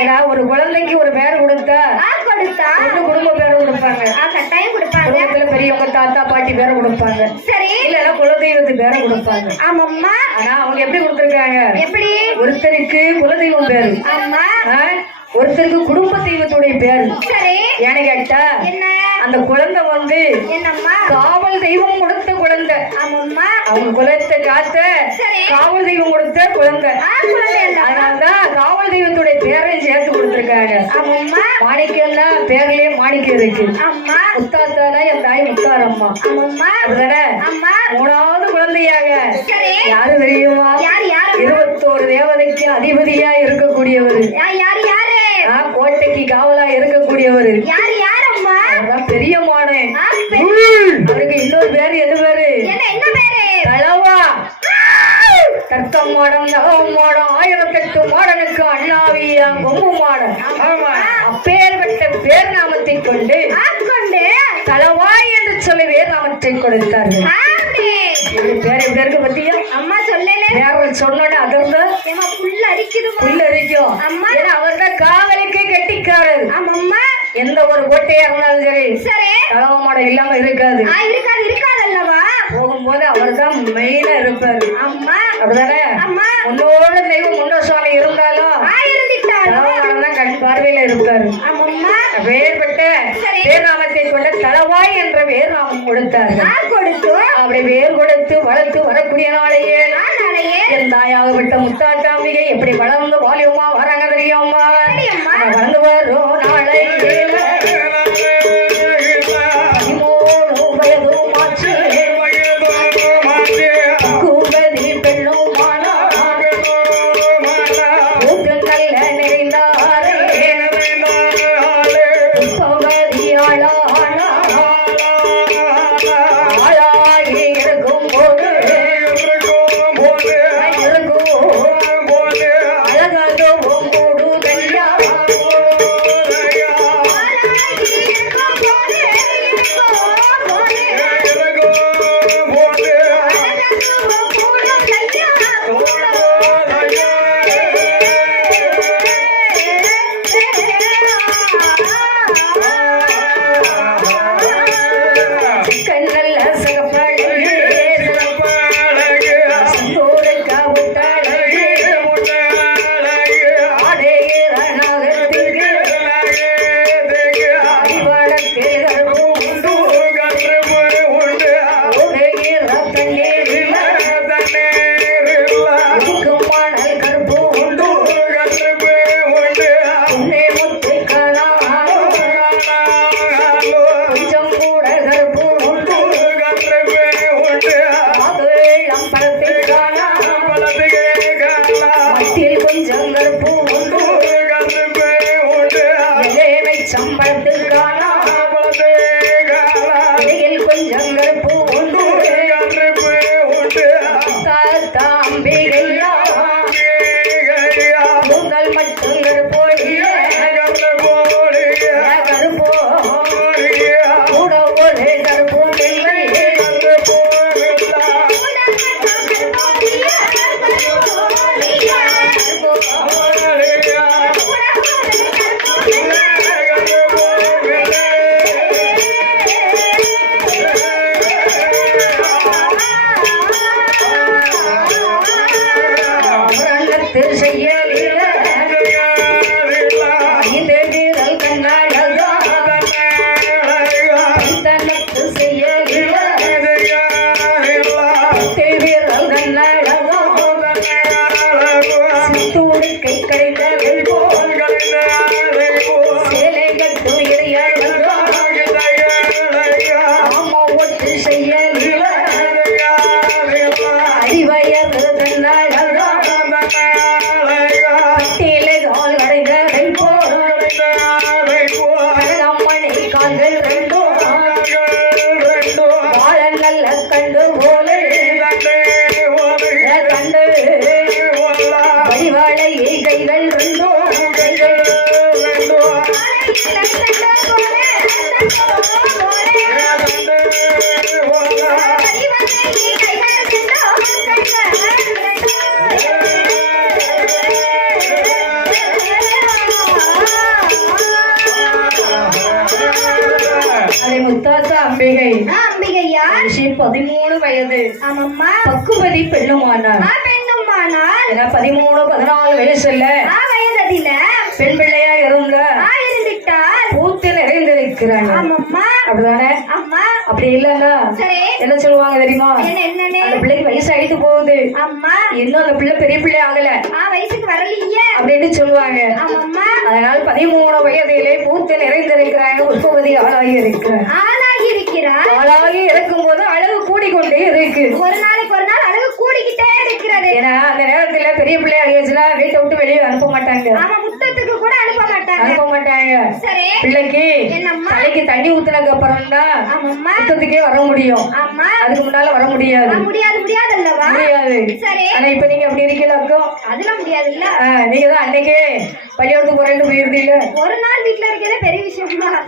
ஏன்னா ஒரு குழந்தைக்கு ஒரு பேர் கொடுத்தா குடும்ப பேர் கொடுப்பாங்க, கட்டாயம் கொடுப்பாங்க. குடும்பத்துல பெரியவங்க தாத்தா பாட்டி பேரை கொடுப்பாங்க, சரி இல்லன்னா குலதெய்வத்து பேரை கொடுப்பாங்க. ஆமாம்மா. ஆனா அவங்க எப்படி கொடுத்திருக்காங்க? எப்படி? ஒருத்தருக்கு குலதெய்வம் பேரு, ஆமா, ஒருத்தருக்கு குடும்ப தெய்வத்துடைய பேரு. சரி. ஏன்னு கேட்டா என்ன அந்த குழந்தை வந்து என்னம்மா காவல் தெய்வம் கொடுத்த குழந்தை. ஆமாம்மா. அவங்க குலத்தை காத்த காவல் தெய்வம் கொடுத்த குழந்தை. அதனாலதான் காவல் தெய்வத்துடைய பேரையும் சேர்த்து கொடுத்திருக்காங்க. ஆமாம்மா. மாணிக்கம்னா பேர்லயே மாணிக்கம் இருக்கு. ஆமா. முத்தாத்தானா என் தாய் முத்தாரம்மா. ஆமாம்மா. அப்படிதானே? ஆமா. மூணாவது குழந்தையாக சரி யாரு தெரியுமா? 21 தேவதைக்கு அதிபதியா இருக்கக்கூடியவர். யாரு யாரு? கோட்டைக்கு காவலா இருக்கக்கூடியவர். யாரு யாரம்மா? பெரிய மாடன். அவருக்கு இன்னொரு பேரு என்ன பேரு? என்ன பேரு? தளவா. கர்த்தம் மாடம் நகம் மாடம் 1008 மாடனுக்கு அண்ணாவியா கொம்பு மாடன். அப்பேற்பட்ட பேர் நாமத்தை கொண்டு தளவாய் என்று சொல்லி வேர் நாமத்தை கொடுத்தார்கள். பேர் எப்படி இருக்கு பத்தியா? அம்மா சொல்லல. வேற சொன்னோட அதிர்ந்து புல் அரிக்கும். அவர் தான் காவலுக்கு கெட்டிக்காரர். ஆமாம்மா. எந்த ஒரு கோட்டையா இருந்தாலும் சரி சரி தளவ மாடம் இல்லாம இருக்காது. இருக்காது அல்லவா? போகும்போது அவர் தான் மெயினா இருப்பாரு. அம்மா. அப்படிதானே? உன்னோட தெய்வம் முன்னோர் சுவாமி இருந்தாலும் கண் பார்வையில இருப்பாரு. வேறுபட்ட பேர் நாமத்தை கொண்ட தளவாய் என்ற பேர் நாமம் கொடுத்தார்கள். அப்படி வேர் கொடுத்து வளர்த்து வரக்கூடிய நாளையே என் தாயாகப்பட்ட முத்தாட்டாம்பிகை எப்படி வளர்ந்து வாலியமா வராங்க தெரியுமா? வளர்ந்து வரும் நாளை 13 வயதும் ஆச்சு. வழிவாழை கைகள் ரெண்டோ முத்தாத்தா அம்பிகை அம்பிகையா 13 வயது ஆமாம்மா பக்குவதி பெண்ணுமானார். பெண்ணுமானால் 13 14 வயசுல வயதில பெண் பிள்ளையா இருந்த இருந்துட்டால் பூத்து நிறைந்திருக்கிறாங்க. ஆமாம்மா அப்படிதானே? அம்மா அப்படி இல்லன்னா சரி என்ன சொல்லுவாங்க தெரியுமா? என்னன்னு அந்த பிள்ளைக்கு வயசு ஆயிட்டு போகுது, அம்மா இன்னும் அந்த பிள்ளை பெரிய பிள்ளை ஆகல வயசுக்கு வரலையே அப்படின்னு சொல்லுவாங்க. ஆமாம்மா அதனால் 13 வயதிலே பூத்து நிறைந்திருக்கிறாங்க. உற்பத்தி ஆளாகி இருக்கிறார். ஆளாகி இருக்கிறார். ஆளாகி இருக்கும் போது அளவு கூடிக்கொண்டே இருக்கு. ஒரு நாளைக்கு ஒரு நாள் அளவு கூடிக்கிட்டே இருக்கிறது. ஏன்னா அந்த நேரத்துல பெரிய பிள்ளை ஆகிடுச்சுன்னா வீட்டை விட்டு வெளியே அனுப்ப மாட்டாங்க. ஆமா முத்தத்துக்கு கூட அனுப்ப மாட்டாங்க. சரி பிள்ளைக்கு என்னம்மா தலைக்கு தண்ணி ஊத்துனதுக்கு அப்புறம் தான் ஆமாம்மா முத்தத்துக்கே வர முடியும். ஆமா அதுக்கு முன்னால வர முடியாது. முடியாது அல்லவா? முடியாது. சரி ஆனா இப்ப நீங்க அப்படி இருக்கீங்களாக்கும் அதெல்லாம் முடியாது இல்ல. நீங்க தான் அன்னைக்கே பள்ளியோடத்து போறேன்னு போயிருந்தீங்க. ஒரு நாள் வீட்டுல இருக்கிறதே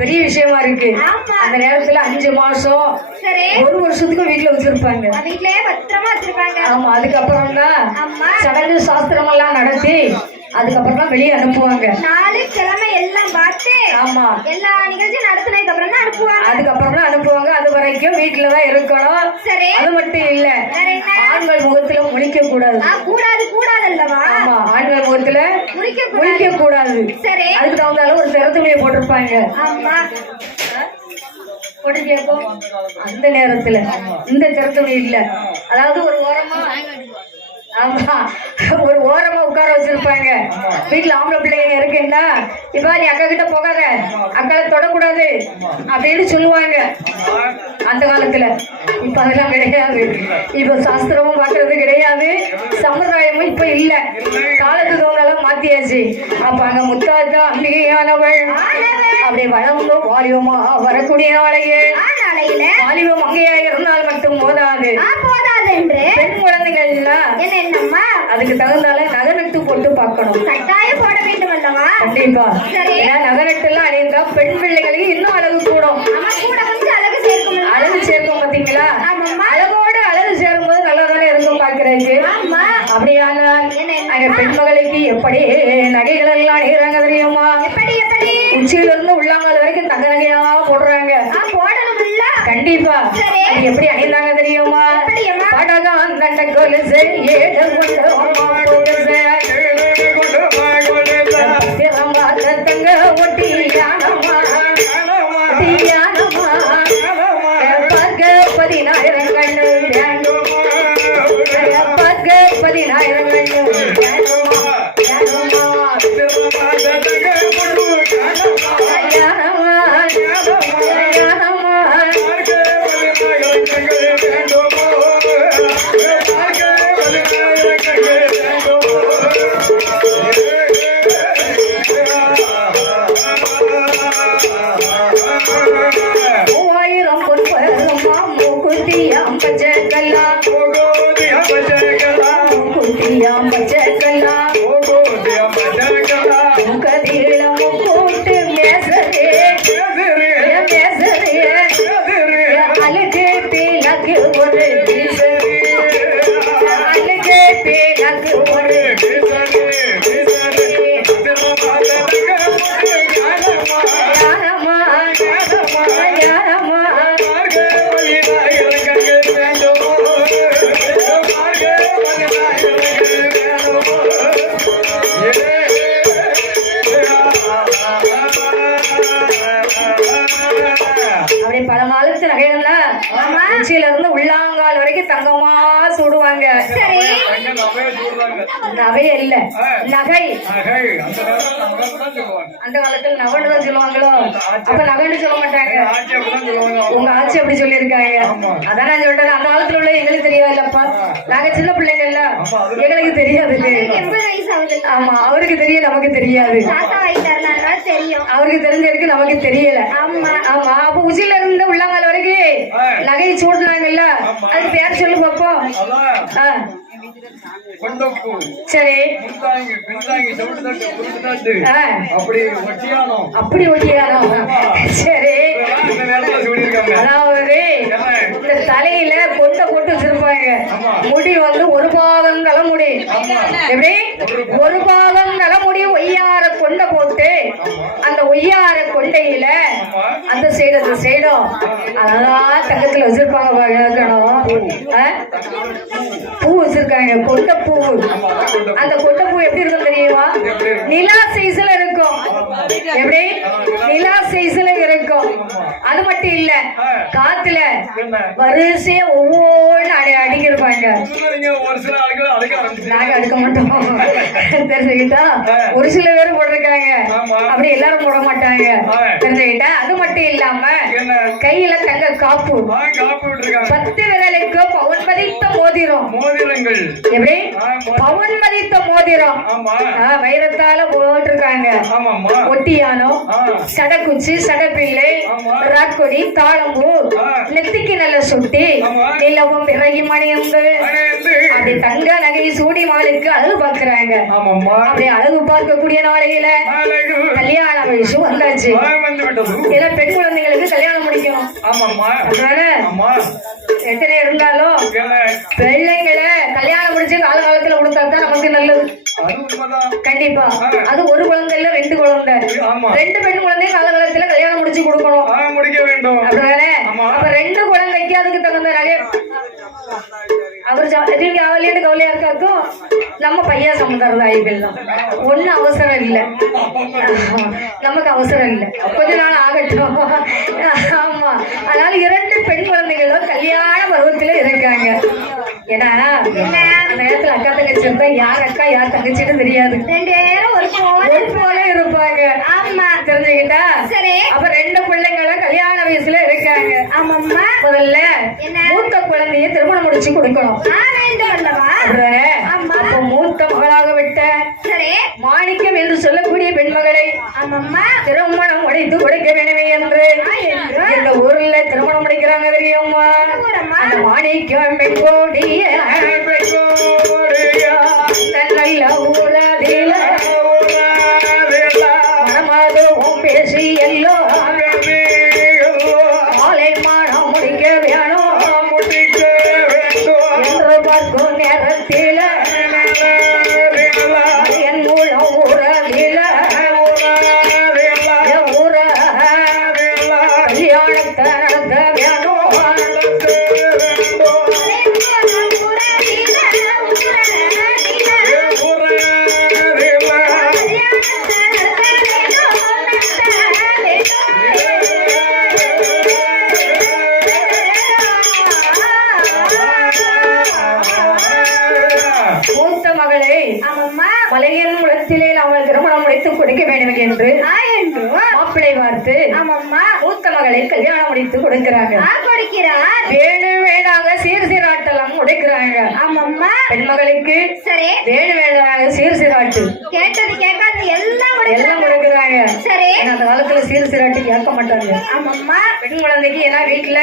பெரிய விஷயமா இருக்கு. ஆமா அந்த நேரத்துல 5 மாசம் சரி 1 வருஷத்துக்கு வீட்டுல வச்சிருப்பாங்க. வீட்லயே பத்திரமா வச்சிருப்பாங்க. ஆமா அதுக்கப்புறம் தான் அம்மா சடங்கு சாஸ்திரம் எல்லாம் நடத்தி அதுக்கப்புறம் தான் வெளியே அனுப்புவாங்க. நாலு கிழமை எல்லாம் பார்த்து ஆமா எல்லா நிகழ்ச்சியும் நடத்தினதுக்கு அப்புறம் தான் அனுப்புவாங்க. அதுக்கப்புறம் தான் அனுப்புவாங்க. அது வரைக்கும் வீட்டுலதான் இருக்கணும். சரி அது மட்டும் இல்ல, ஆண்கள் முகத்துல முழிக்க கூடாது. கூடாது அல்லவா? ஆமா ஆண்கள் முகத்துல முழிக்க கூடாது. சரி அதுக்கு தகுந்த அளவு ஒரு திறத்துமையை போட்டிருப்பாங்க. ஆமா போட்டு கேட்போம். அந்த நேரத்துல இந்த திறத்துமை இல்ல, அதாவது ஒரு ஓரமா ஆமா ஒரு ஓரமா உட்கார வச்சிருப்பாங்க. வீட்டுல ஆம்பளை பிள்ளைங்க இருக்குன்னா இப்ப நீ அக்கா கிட்ட போகாத, அக்காவை தொடக்கூடாது அப்படின்னு சொல்லுவாங்க அந்த காலத்துல. இப்ப அதெல்லாம் கிடையாது. இப்ப சாஸ்திரமும் பாக்குறது கிடையாது, சம்பிரதாயமும் இப்ப இல்ல. காலத்துக்கு தோணாலும் மாத்தியாச்சு. அப்ப அங்க முத்தாத்தா அம்பிகையானவள் அப்படி வளர்ந்து வாலிபமா வரக்கூடிய நாளையே வாலிபம் அங்கேயா இருந்தால் மட்டும் போதாது என்று பெண் குழந்தைகள்லாம் அதுக்கு தகுந்தால நகநட்டு போட்டு பார்க்கணும். கட்டாயம் போட வேண்டும் அல்லவா? கண்டிப்பா. ஏன்னா நகநட்டு எல்லாம் அணிந்தா பெண் பிள்ளைகளுக்கு இன்னும் அழகு கூடும். அழகு சேர்க்கும் பாத்தீங்களா? அழகோடு அழகு சேரும் போது நல்லதானே இருக்கும் பாக்குறதுக்கு. அப்படியானால் அங்க பெண்மகளுக்கு எப்படி நகைகள் எல்லாம் அணிகிறாங்க தெரியுமா? உச்சியில இருந்து உள்ளாங்கால் வரைக்கும் தங்க நகையா போடுறாங்க. கண்டிப்பா. அது எப்படி அணிந்தாங்க தெரியுமா? படகான் கண்ட கொலுசு ஏழு தங்க ஒட்டியானமா பார்க்க 10000 கண்ணு 10000 கண்ணு உச்சியில இருந்து உள்ளாங்கால் வரைக்கும் தங்கமா சூடுவாங்க. நகை இல்ல, நகை. அந்த காலத்துல நகன்னு தான் சொல்லுவாங்களோ? அப்ப நகைன்னு சொல்ல மாட்டாங்க. உங்க ஆட்சி அப்படி சொல்லியிருக்காங்க. அதான் நான் சொல்றேன், அந்த காலத்துல உள்ள எங்களுக்கு தெரியாது இல்லப்பா. நாங்க சின்ன பிள்ளைங்க இல்ல, எங்களுக்கு தெரியாது. ஆமா அவருக்கு தெரியும், நமக்கு தெரியாது. அவருக்கு தெரிஞ்சிருக்கு, நமக்கு தெரியல. ஆமா அப்ப உச்சியில இருந்து உள்ளாங்கால் வரைக்கும் நகையை சூடுனாங்கல்ல, அது பேர் சொல்லு பாப்போம். சரி அப்படி ஒட்டியானோ? சரி அதாவது இந்த தலையில கொண்டை போட்டு வச்சிருப்பாங்க. முடி வந்து ஒரு பாகம் தலைமுடி. எப்படி ஒரு பாகம் தலைமுடி ஒய்யார கொண்டை போட்டு அந்த ஒய்யார கொண்டையில அந்த சைடும் அழகா தங்கத்துல வச்சிருப்பாங்க பூ வச்சிருக்காங்க கொண்ட பூ. அந்த கொண்ட பூ எப்படி இருக்கும் தெரியுமா? நிலா சைஸ்ல இருக்கும். எப்படி? நிலா சைஸ்ல இருக்கும். அது மட்டும் இல்ல, காத்துல வரிசையா ஒவ்வொன்னு அடிக்கிருப்பாங்க. நாங்க அடுக்க மாட்டோம் தெரிஞ்சுக்கிட்டா. ஒரு சில பேரும் போட்டிருக்காங்க, அப்படி எல்லாரும் போட மாட்டாங்க தெரிஞ்சுக்கிட்டா. அது மட்டும் இல்லாம கையில தங்க காப்பு, 10 விரலுக்கு பவுன் மதித்த மோதிரம். எப்படி? பவுன் மதித்த மோதிரம் வைரத்தால போட்டிருக்காங்க. ஒட்டியானம், சடக்குச்சி, சடப்பிள்ளை, ராக்கொடி, தாளம்பூ, நெத்திக்கு நல்ல சுட்டி, நிலவும் பிறகி மணியம்பு, அப்படி தங்க நகை சூடி மகளுக்கு அழகு பார்க்கிறாங்க. அப்படி அழகு பார்க்கக்கூடிய நாளையில கல்யாண வயசு வந்தாச்சு. சில பெண் குழந்தைகளுக்கு கல்யாணம் முடிக்கணும். எத்தனை இருந்தாலும் பிள்ளைங்களை கல்யாணம் முடிச்சு காலகாலத்துல கொடுத்தா தான் நமக்கு நல்லது. கண்டிப்பா. அது ஒரு குழந்தை இல்ல, 2 குழந்தை, 2 பெண் குழந்தையும் காலகாலத்துல கல்யாணம் முடிச்சு கொடுக்கணும். அப்படிதானே? அப்ப 2 குழந்தைக்கு அதுக்கு தகுந்த நகை அவர் அவளியோட கவலையா இருக்காக்கும். நம்ம பையன் சமுதாயங்கள் தான் ஒன்னும் அவசரம் இல்லை, நமக்கு அவசரம் இல்லை, கொஞ்ச நாள் ஆகட்டும். ஆமா, அதனால 2 பெண் குழந்தைகளும் கல்யாண பருவத்துல இருக்காங்க. ஏன்னா அந்த நேரத்துல அக்கா தங்கச்சி இருந்தா யார் அக்கா யார் தங்கச்சின்னு தெரியாது, 2 பேரும் ஒரு போல இருப்பாங்க. ஆமா, தெரிஞ்சுக்கிட்டா. சரி, அப்ப 2 பிள்ளைங்களும் கல்யாண வயசுல இருக்காங்க. ஆமாம்மா. முதல்ல மூத்த குழந்தைய திருமணம் முடிச்சு கொடுக்கணும். அப்ப மூத்த மகளாக விட்ட மாணிக்கம் என்று சொல்லக்கூடிய பெண்மகளை திருமணம் முடித்து கொடுக்க வேணுமே என்று இந்த ஊர்ல திருமணம் முடிக்கிறாங்க தெரியுமா? அந்த மாணிக்கம் பெண்கோடிய நல்ல ஊரதில மனமாகவும் பேசி எல்லோ மாலை மானம் முடிக்க வேணும் என்று பார்க்கும் நேரத்தில என் மூலம் ஊரதில ஊர கல்யாணத்தை நடத்த வேணும். மலையின் முளத்திலே அவள் திருமணம் முடித்து கொடுக்க வேண்டும் என்று மாப்பிள்ளை பார்த்து மூத்த மகளை கல்யாணம் முடித்து கொடுக்கிறாங்க. வேணு வேணாக சீர்சீராட்டெல்லாம் உடைக்கிறாங்க. பெண்மகளுக்கு வேணு வேணாக சீர்சீராட்டு கேட்டது கேட்காது எல்லாம் கொடுக்கிறாங்க. அந்த காலத்துல சீர்சீராட்டு கேட்க மாட்டாங்க. பெண் குழந்தைக்கு ஏன்னா வீட்டுல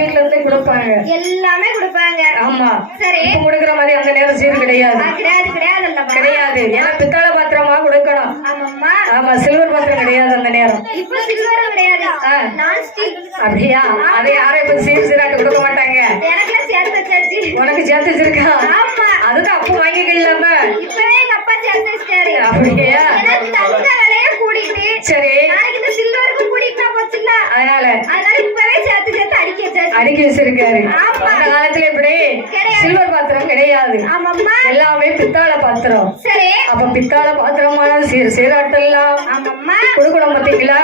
வீட்டுல இருந்து கொடுப்பாங்க, எல்லாமே கொடுப்பாங்க. ஆமா, சரி, கொடுக்குற மாதிரி அந்த நேரம் சீர் கிடையாது, கிடையாது. ஏன்னா பித்தாள பாத்திரமா கொடுக்கணும். ஆமா, சில்வர் பாத்திரம் கிடையாது அந்த நேரம். அப்படியா? அதை யாரும் இப்ப சீர் சீராட்டு கொடுக்க மாட்டாங்க. உனக்கு சேர்த்து வச்சிருக்கா? அதுதான் அப்ப வாங்கிக்கலாம. அப்படியா? சரி, அதனால அடுக்கி வச்சிருக்காரு. அந்த காலத்துல இப்படி சில்வர் பாத்திரம் கிடையாது, எல்லாமே பித்தாள பாத்திரம். அப்ப பித்தாள பாத்திரமான சீராட்டெல்லாம் கொடுக்கணும் பாத்தீங்களா?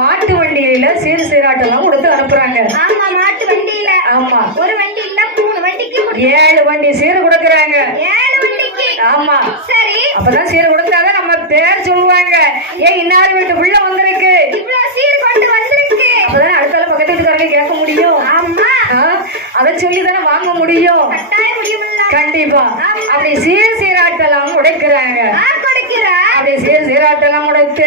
மாட்டு வண்டியில சீராட்டெல்லாம் கொடுத்து அனுப்புறாங்க. மாட்டு வண்டியில ஆமா, ஒரு வண்டி இல்ல 3 வண்டிக்கு 7 வண்டி சீர் கொடுக்கறாங்க. 7 வண்டிக்கு. ஆமா, சரி. அப்பதான் சீர் கொடுத்தாதான் நம்ம பேர் சொல்லுவாங்க. ஏன் இன்னாரு வீட்டு புள்ள வந்திருக்கு, இவ்வளவு சீர் கொண்டு வந்திருக்கு, அப்பதான் அடுத்தால பக்கத்து வீட்டுக்காரங்க கேட்க முடியும். ஆமா, அதை சொல்லிதானே வாங்க முடியும். கட்டாயம் முடியும். கண்டிப்பா. அப்படி சீராட்டெல்லாம் உடைக்கிறாங்க. அப்படி சீராட்டெல்லாம் உடைத்து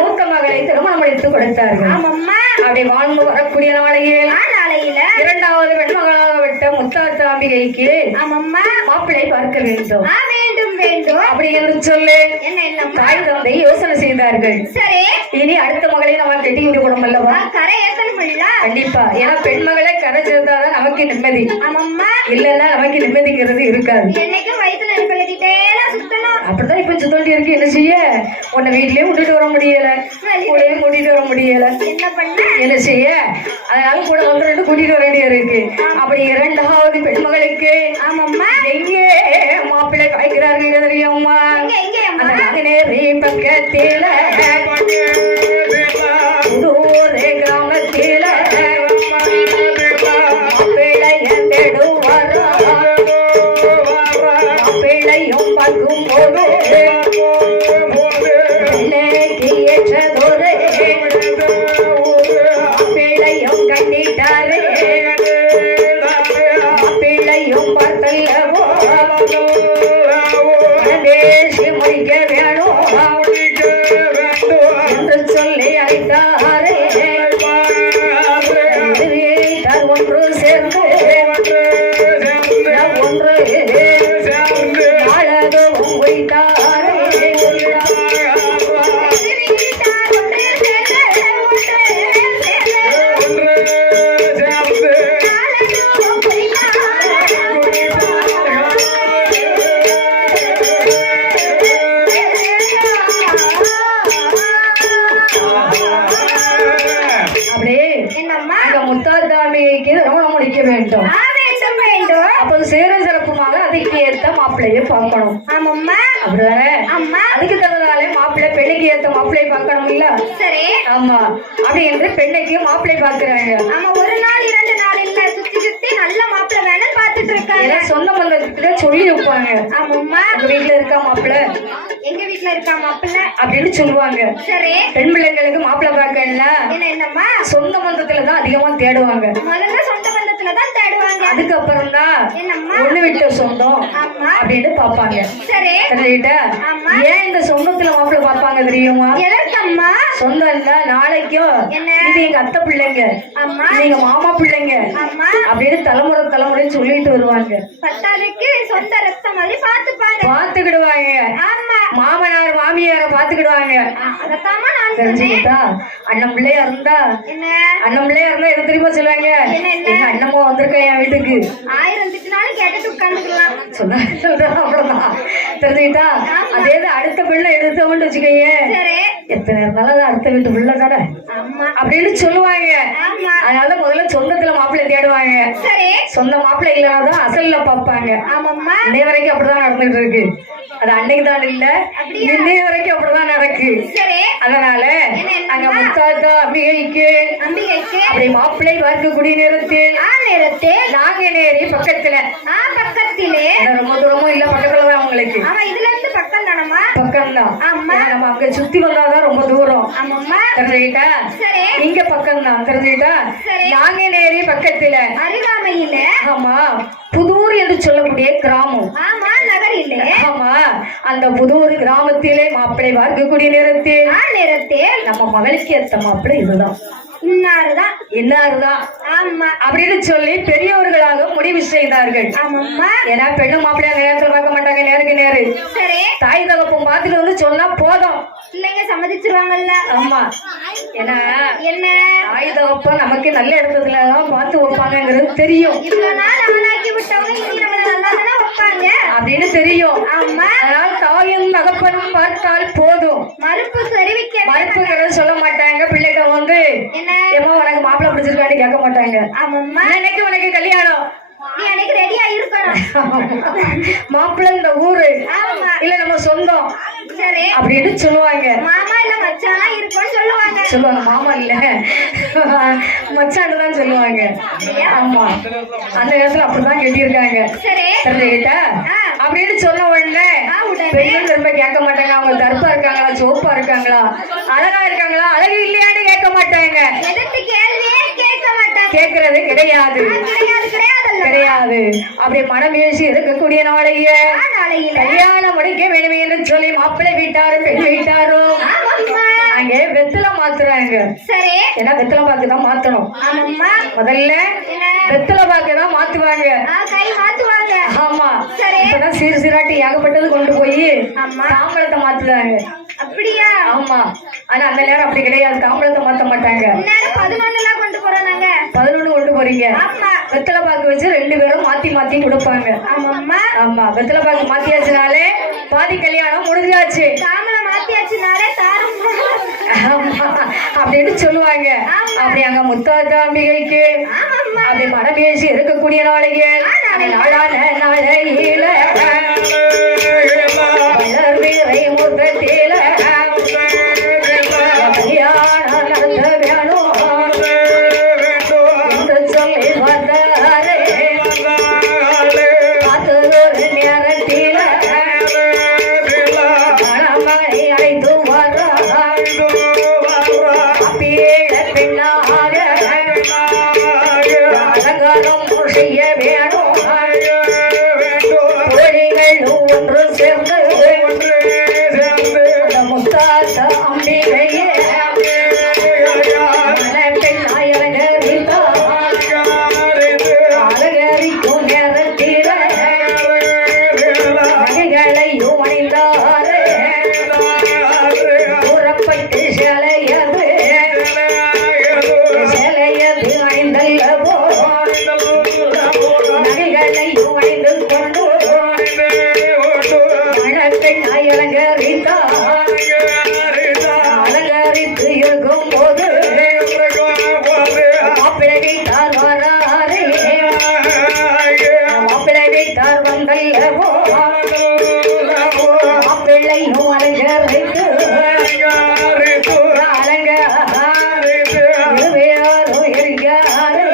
மூத்த மகளை திருமணம் முடித்து கொடுத்தார்கள். அப்படி வாழ்ந்து வரக்கூடிய நாளையில் 2வது பெண்மகளாக விட்ட முத்தாத்தாம்பிகைக்கு மாப்பிள்ளை பார்க்க வேண்டும். வேண்டும் வேண்டும் அப்படி என்று சொல்லு. என்ன என்னம்மா தாய் தந்தை யோசனை செய்தார்கள். சரி இனி அடுத்த மகளை நம்ம கட்டி விடணும் அல்லவா? கரை ஏத்தணும்ல கண்டிப்பா. ஏன்னா பெண் மகளை கரை சேர்த்தாதான் நமக்கு நிம்மதி. ஆமாம்மா இல்லன்னா நமக்கு நிம்மதிங்கிறது இருக்காது. என்னைக்கும் வயித்துல நெருப்பு கட்டிட்டே சுத்தணும். அப்படிதான் இப்ப சுத்தோண்டி இருக்கு. என்ன செய்ய? உன்னை வீட்லயே விட்டுட்டு வர முடியல, கூடயே கூட்டிட்டு வர முடியல. என்ன பண்ண என்ன செய்ய? அதனால கூட ஒன்று ரெண்டு கூட்டிட்டு வர வேண்டிய இருக்கு. அப்படி இரண்டாவது பெண்மகளுக்கு ஆமாம்மா எங்கே மாப்பிள்ளை காய்க்கிறார்கள் தெரியுமா? எங்க எங்க அம்மா அந்த நாங்குநேரி பக்கத்தில புதூர் கிராமத்தில மாப்பிள்ளைய தேடுவாரா? மாப்பிள்ளையும் பார்க்கும் போது பிள்ளைக்கு ஏற்றதொரு மாப்பிள்ளையும் கண்டிட்டாரே. மாப்பிள்ளையும் பார்த்தல்லவோ பேசி முடிக்க வேணும் என்று சொல்லி அழைத்தாரே. வீட்டார் ஒன்று சேர்ந்து ஒன்று நாளதும் வைத்தாரே. அப்படியே என்னம்மா அங்க முத்தாத்தாமிக்கு ரமணம் முடிக்க வேண்டும். வேண்டும் வேண்டும் அப்ப சேர சிறப்புமாக அதுக்கு ஏத்த மாப்பிள்ளையை பார்க்கணும். ஆமாம்மா அப்படிதானே? அம்மா அதுக்கு தகுந்தாலே மாப்பிள்ளை பெண்ணுக்கு ஏத்த மாப்பிள்ளையை பார்க்கணும் இல்ல? சரி ஆமா. அப்படி என்று பெண்ணுக்கு மாப்பிள்ளை பார்க்கிறாங்க. ஆமா ஒரு நாள் இரண்டு நாள் இல்ல சுத்தி சுத்தி நல்ல மாப்பிள்ளை வேணும் பாத்துட்டு இருக்காங்க. ஏன்னா சொந்த பந்தத்துக்கிட்ட சொல்லி வைப்பாங்க. ஆமாம்மா உங்க வீட்டுல இருக்கா மாப்பிள்ளை எங்க வீட்டுல இருக்கா மாப்பிள்ளை அப்படின்னு சொல்லுவாங்க. சரி பெண் பிள்ளைங்களுக்கு மாப்பிள்ளை பார்க்கல என்ன என்னம்மா சொந்த பந்தத்துலதான் அதிகமா தேடுவாங்க. முதல்ல சொந்த பந்தத்துல தான் தேடுவாங்க. அதுக்கப்புறம் தான் என்னம்மா ஒண்ணு விட்ட சொந்தம் ஆமா அப்படின்னு பாப்பாங்க. சரி தெரிஞ்சுக்கிட்ட? ஆமா ஏன் இந்த சொந்தத்துல மாப்பிள்ளை பார்ப்பாங்க தெரியுமா? எதற்கம்மா சொந்தம் இல்ல நாளைக்கும் என்ன இது எங்க அத்தை பிள்ளைங்க, அம்மா இது எங்க மாமா பிள்ளைங்க அம்மா அப்படின்னு தலைமுறை தலைமுறைன்னு சொல்லிட்டு வருவாங்க. பத்தாதுக்கு சொந்த ரத்தம் மாதிரி பாத்துப்பாங்க. பாத்துக்கிடுவாங்க. ஆமா மாமனார் மாமியார பாத்துக்கிடுவாங்க. அதத்தாமா நான் சொன்னேன். தெரிஞ்சுக்கிட்டா? அண்ணன் பிள்ளையா இருந்தா என்ன அண்ணன் பிள்ளையா இருந்தா எது தெரியுமா சொல்லுவாங்க? என்ன? எங்க அண்ணம்மா வந்திருக்க என் வீட்டுக்கு 1000 திட்டினாலும் கேட்டுட்டு உட்கார்ந்துக்கலாம். சொல்றேன். அவ்வளவுதான். தெரிஞ்சுக்கிட்டா? அதே தான் அடுத்த பிள்ளை எடுத்தவன்னு வச்சுக்கோங்க, சரி எத்தனை இருந்தாலும் அது அடுத்த வீட்டு பிள்ளை தானே ஆமா அப்படின்னு சொல்லுவாங்க. ஆமா அதனால முதல்ல சொந்தத்துல மாப்பிள்ளை தேடுவாங்க. சரி சொந்த மாப்பிள்ளை இல்லைனாதான் அசல்ல பாப்பாங்க. ஆமாம்மா இன்னை வரைக்கும் அப்படிதான் நடந்துட்டு இருக்கு. அது அன்னைக்கு தான் இல்ல, இன்னை வரைக்கும் அப்படிதான் நடக்கு. சரி அதனால அங்க முத்தாத்தா அம்பிகைக்கு அம்பிகைக்கு அப்படி மாப்பிள்ளை பார்க்கக்கூடிய நேரத்தில் நேரத்தில் நாங்குநேரி பக்கத்துல, பக்கத்திலே ரொம்ப தூரமும் இல்ல, பக்கத்துலதான் உங்களுக்கு. ஆமா இதுல இருந்து பக்கம் தானம்மா? பக்கம்தான். ஆமா நம்ம அங்க சுத்தி வந்தாதான் ரொம்ப தூரம். ஆமாம்மா தெரிஞ்சுக்கிட்டா? சரி இங்க பக்கம்தான். தெரிஞ்சுக்கிட்டா? சரி நாங்குநேரி பக்கத்துல அருகாமையில ஆமா புதூர் என்று சொல்லக்கூடிய கிராமம். ஆமா நகரிலே ஆமா அந்த புதூர் கிராமத்திலே மாப்பிள்ளை பார்க்கக்கூடிய நேரத்தில் நேரத்தில் நம்ம மகளுக்கு ஏத்த மாப்பிள்ளை இதுதான், இன்னாருதான் இன்னாருதான் ஆமா அப்படின்னு சொல்லி பெரியவர்களாக முடிவு செய்தார்கள். ஆமாம்மா ஏன்னா பெண்ணு மாப்பிள்ளைய நேரத்துல பார்க்க மாட்டாங்க, நேருக்கு நேரு. சரி தாய் தகப்பம் பார்த்துட்டு வந்து சொன்னா போதும். பிள்ளைங்க சம்மதிச்சிருவாங்கல்ல. ஆமா. ஏன்னா என்ன தாய் தகப்பம் நமக்கு நல்ல இடத்துலதான் பார்த்து வைப்பாங்கிறது தெரியும். இவ்வளவு நாள் அவனாக்கி விட்டவங்க இனி நம்மள நல்லா தானே வைப்பாங்க அப்படின்னு தெரியும். ஆமா அதனால தாயும் தகப்பனும் பார்த்தால் போதும். மறுப்பு தெரிவிக்க மறுப்புங்கிறது சொல்ல மாட்டாங்க. பிள்ளைங்க வந்து என்ன ஏமா உனக்கு மாப்பிள்ளை பிடிச்சிருக்கான்னு கேட்க மாட்டாங்க. ஆமாம்மா இன்னைக்கு உனக்கு கல்யாணம், நீ அன்னைக்கு ரெடியா இருக்கணும். மாப்பிள்ளை இந்த ஊரு ஆமா இல்ல நம்ம சொந்தம் சரி அப்படின்னு சொல்லுவாங்க. மாமா இல்ல மச்சானா இருக்கும்னு சொல்லுவாங்க. சொல்லுவாங்க. மாமா இல்ல மச்சான்னு தான் சொல்லுவாங்க. ஆமா அந்த நேரத்துல அப்படிதான் கட்டியிருக்காங்க. சரி தெரிஞ்சுக்கிட்ட? அப்படின்னு சொன்ன உடனே பெண்கள் திரும்ப கேட்க மாட்டாங்க. அவங்க கருப்பா இருக்காங்களா, சோப்பா இருக்காங்களா, அழகா இருக்காங்களா, அழகு இல்லையான்னு கேட்க மாட்டாங்க. எதிர்த்து கேள்வியே கேட்க மாட்டாங்க. கேட்கறது கிடையாது, கிடையாது கிடையாதுல்ல. கிடையாது. அப்படி மனம் பேசி இருக்கக்கூடிய நாளைய நாளையில கல்யாணம் முடிக்க வேணுமே என்று சொல்லி மாப்பிள்ளை வீட்டாரும் பெண் வீட்டாரும் ஆமாம்மா அங்கே வெத்தலை மாத்துறாங்க. மாத்துவாங்க. சரி. ஏன்னா வெத்தலை பாக்கு தான் மாத்தணும். ஆமாம்மா. முதல்ல வெத்தலை பாக்கு தான் மாத்துவாங்க. கை மாத்துவாங்க. ஆமா. சரி. இப்பதான் சீர் சீராட்டி ஏகப்பட்டது கொண்டு போய் ஆமா. தாம்பழத்தை மாத்துவாங்க. அப்படியா? ஆமா. ஆனா அந்த நேரம் அப்படி கிடையாது, தாம்பழத்தை மாத்த மாட்டாங்க. நேரம் 11 கொண்டு போறோம் நாங்க. 11 கொண்டு போறீங்க. ஆமா. வெத்தலை பாக்கு வச்சு 2 பேரும் மாத்தி மாத்தி கொடுப்பாங்க. ஆமாம்மா. ஆமா. வெத்தலை பாக்கு மாத்தியாச்சுனாலே பாதி கல்யாணம் முடிஞ்சாச்சு. தாமலை மாத்தியாச்சுனாலே தாரம் ஆமா. அப்படின்னு சொல்லுவாங்க. அப்படி அங்க முத்தாத்தாம்பிகைக்கு ஆமாம்மா. அப்படி மனம் பேசி இருக்கக்கூடிய நாளைகள் நாளான நாளையில வளர்வீரை முத்தத்தில கல்யாணம் நடத்த வேணும் என்று சொல்லி வந்தாரே. பார்த்ததொரு நேரத்தில மணமகனை அழைத்து வந்தார். அப்பீழ பெண்ணாக அலங்காரம் செய்ய வேணும். கோழிகள் ஒன்று சேர்ந்து அந்த முத்தாத்த அம்பிகையே மணப்பெண்ணாய் அலங்கரித்தார். அலங்கரிக்கும் நேரத்தில நகைகளையும் அணிந்தாரே. கூறப்பட்டு சேலையது சேலையது அணிந்தல்லவோ நகைகளையும் அணிந்து கொண்டு மணப்பெண்ணாய் அலங்கரித்தார். அலங்கரித்து இருக்கும் போது மாப்பிள்ளை வீட்டார் வராரே. மாப்பிள்ளை வீட்டார் வந்தல்லவோ மாப்பிள்ளையும் அலங்கரித்து இருவேரும் இருக்காரே.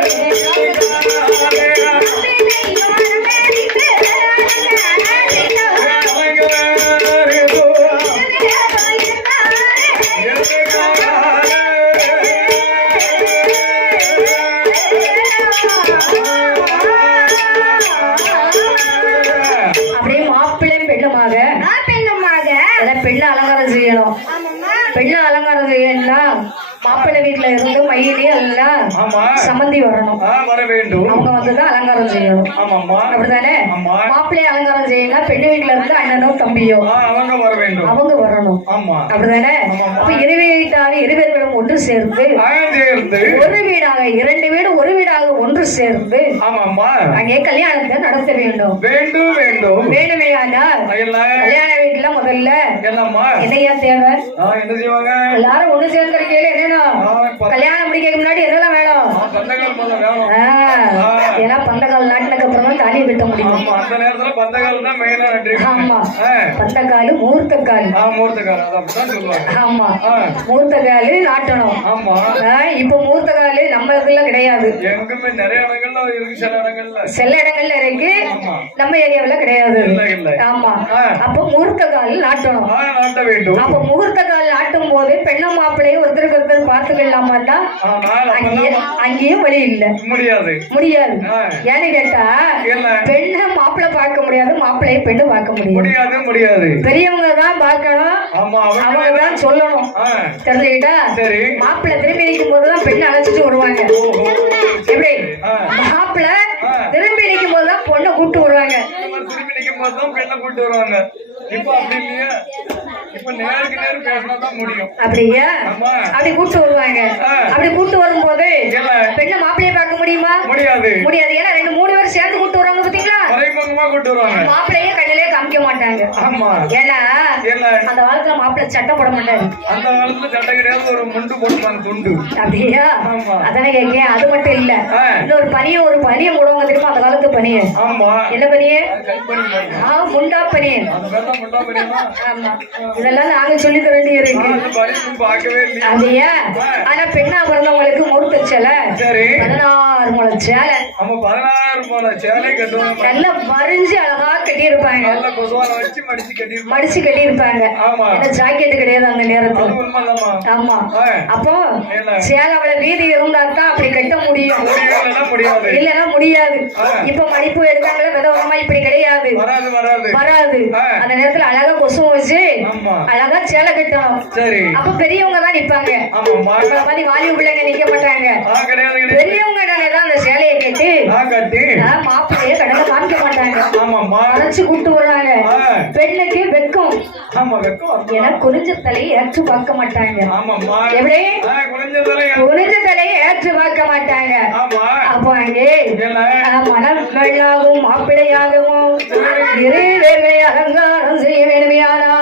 அப்படியே மாப்பிள்ளை பெண்ணுமாக பெண்ணுமாக. அதான் பெண்ணை அலங்காரம் செய்யணும். ஆமாம்மா. பெண்ணை அலங்காரம் செய்யணும்னா மாப்பிள்ளை வீட்டுல இருந்து மயிலே எல்லாம் ஆமா. சம்மந்தி வரணும். வர வேண்டும். அவங்க வந்துதான் அலங்காரம் செய்யணும். ஆமாம்மா. அப்படிதானே? ஆமா. மாப்பிள்ளைய அலங்காரம் செய்யுங்க, பெண்ணு வீட்டுல இருந்து அண்ணனோ தம்பியோ அவங்க வர வேண்டும். அவங்க வரணும். ஆமா. அப்படிதானே? ஆமாம்மா. அப்ப இருவேர்களும் ஒன்று சேர்ந்து சேர்ந்து ஒரு வீடாக 2 வீடு ஒரு வீடாக ஒன்று சேர்ந்து ஆமாம்மா அங்கே கல்யாணத்தை நடத்த வேண்டும். வேண்டும் வேண்டும். வேணுமே ஆனால் எல்லாம் கல்யாண வீட்டுல முதல்ல என்னம்மா என்னையா தேவை? என்ன செய்வாங்க? எல்லாரும் ஒண்ணு சேர்ந்திருக்கையில என்னன்னா கல்யாணம் முடிக்க முன்னாடி என்னெல்லாம் வேணும்? பந்தகால் முதல்ல வேணும். ஏன்னா பந்தகால் நாட்டினக்கு அப்புறம் தான் தாலியை கட்ட முடியும். ஆமா, அந்த நேரத்துல பந்தகால் தான் மெயினா நட்டு. ஆமா. பந்தக்காலு முகூர்த்தக்கால். மூர்த்தகால் அப்படிதான் சொல்லுவாங்க. ஆமா. முகூர்த்தக்காலு நாட்டணும். ஆமா. இப்ப முகூர்த்தக்காலு நம்ம இதுல கிடையாது. எங்குமே நிறைய இடங்கள்ல இருக்கு, சில இடங்கள்ல இருக்கு, ஆமா. நம்ம ஏரியாவுல கிடையாது. இல்ல. ஆமா. அப்ப முகூர்த்தக்கால் நாட்டணும். நாட்ட வேண்டும். அப்ப முகூர்த்தக்கால் நாட்டும் போது பெண்ணும் மாப்பிள்ளையும் ஒருத்தருக்கு ஒருத்தர் பார்த்துக்கலாமா தான் அங்கேயும் வழி இல்ல. முடியாது. ஏன்னு கேட்டா பெண்ணை மாப்பிள்ளை பார்க்க முடியாது, மாப்பிள்ளையை பெண்ணு பார்க்க முடியாது. பெரியவங்க தான் பார்க்கணும், அவங்க தான் சொல்லணும். தெரிஞ்சுக்கிட்டா மாப்பிள்ளை திரும்பி நிற்கும் போதுதான் பெண்ணை அழைச்சிட்டு வருவாங்க. எப்படி? மாப்பிள்ளை திரும்பி நிற்கும் போதுதான் பொண்ணை கூப்பிட்டு வருவாங்க. திரும்பி நிற்கும் போதுதான் பெண்ணை கூப்பிட்டு வருவாங்க. இப்ப அப்படி இல்லையா? இப்ப நேருக்கு நேரு பேசினாதான் முடியும். அப்படியா? அப்படி கூப்பிட்டு வருவாங்க. அப்படி கூப்பிட்டு வரும்போது பெண்ணை மாப்பிள்ளையை பார்க்க முடியுமா? முடியாது. ஏன்னா 2-3 பேர் சேர்ந்து கூப்பிட்டு வருவாங்க. பாத்தீங்களா? கூப்பிட்டு வருவாங்க. மாப்பிள்ளையே கண்ணிலே காமிக்க மாட்டாங்க. ஏன்னா அந்த காலத்துல மாப்பிள்ளை சட்டை போட மாட்டாரு. அந்த காலத்துல சட்டை கிடையாது, ஒரு முண்டு போட்டுப்பாங்க, துண்டு. அப்படியா? அதானே கேட்கேன். அது மட்டும் இல்ல, இன்னொரு பனியை போடுவாங்க தெரியுமா? அந்த காலத்து பனிய. என்ன பனிய? முண்டா பனிய. ஆமா. இதெல்லாம் நாங்க சொல்லி தர வேண்டிய இருக்கு. அப்படியா? ஆனா பெண்ணா பிறந்தவங்களுக்கு முகூர்த்த சேலை 16 முழ சேலை. 16 முழ சேலை கட்டுவாங்க. நல்லா வரிஞ்சு அழகா கட்டி இருப்பாங்க. மடிச்சு கட்டி இருப்பாங்க. ஏன்னா ஜாக்கெட் கிடையாது அந்த நேரத்துல. ஆமா. அப்போ சேலை அவ்வளவு வீதி இருந்தா தான் அப்படி கட்ட முடியும், இல்லன்னா முடியாது. இப்ப மடிப்பு எடுத்தாங்களே விதவிதமா, இப்படி கிடையாது, வராது. அந்த நேரத்துல அழகா கொசும் வச்சு ஆமா அழகா சேலை கட்டணும். சரி அப்ப பெரியவங்க தான் நிப்பாங்க. ஆமாம்மா நம்மள மாதிரி வாலிப பிள்ளைங்க நிக்க மாட்டாங்க. கிடையாது கிடையாது பெரியவங்க தான் அந்த சேலையை கட்டி கட்டி மாப்பிள்ளைய கடலை காமிக்க மாட்டாங்க. ஆமாம்மா அரைச்சு கூட்டு வர்றாங்க. பெண்ணுக்கு வெக்கம். ஆமா வெக்கம் ஏன்னா குனிஞ்ச தலையை ஏற்று பார்க்க மாட்டாங்க. ஆமாம்மா எப்படி குறைஞ்சதெல்லாம் குனிஞ்ச தலையை ஏற்று பார்க்க மாட்டாங்க. ஆமா அப்போ அங்கே என்ன மணப்பெண்ணாகவும் மாப்பிள்ளையாகவும் இருவேர்களை அலங்காரம் செய்ய வேண்டுமையானால்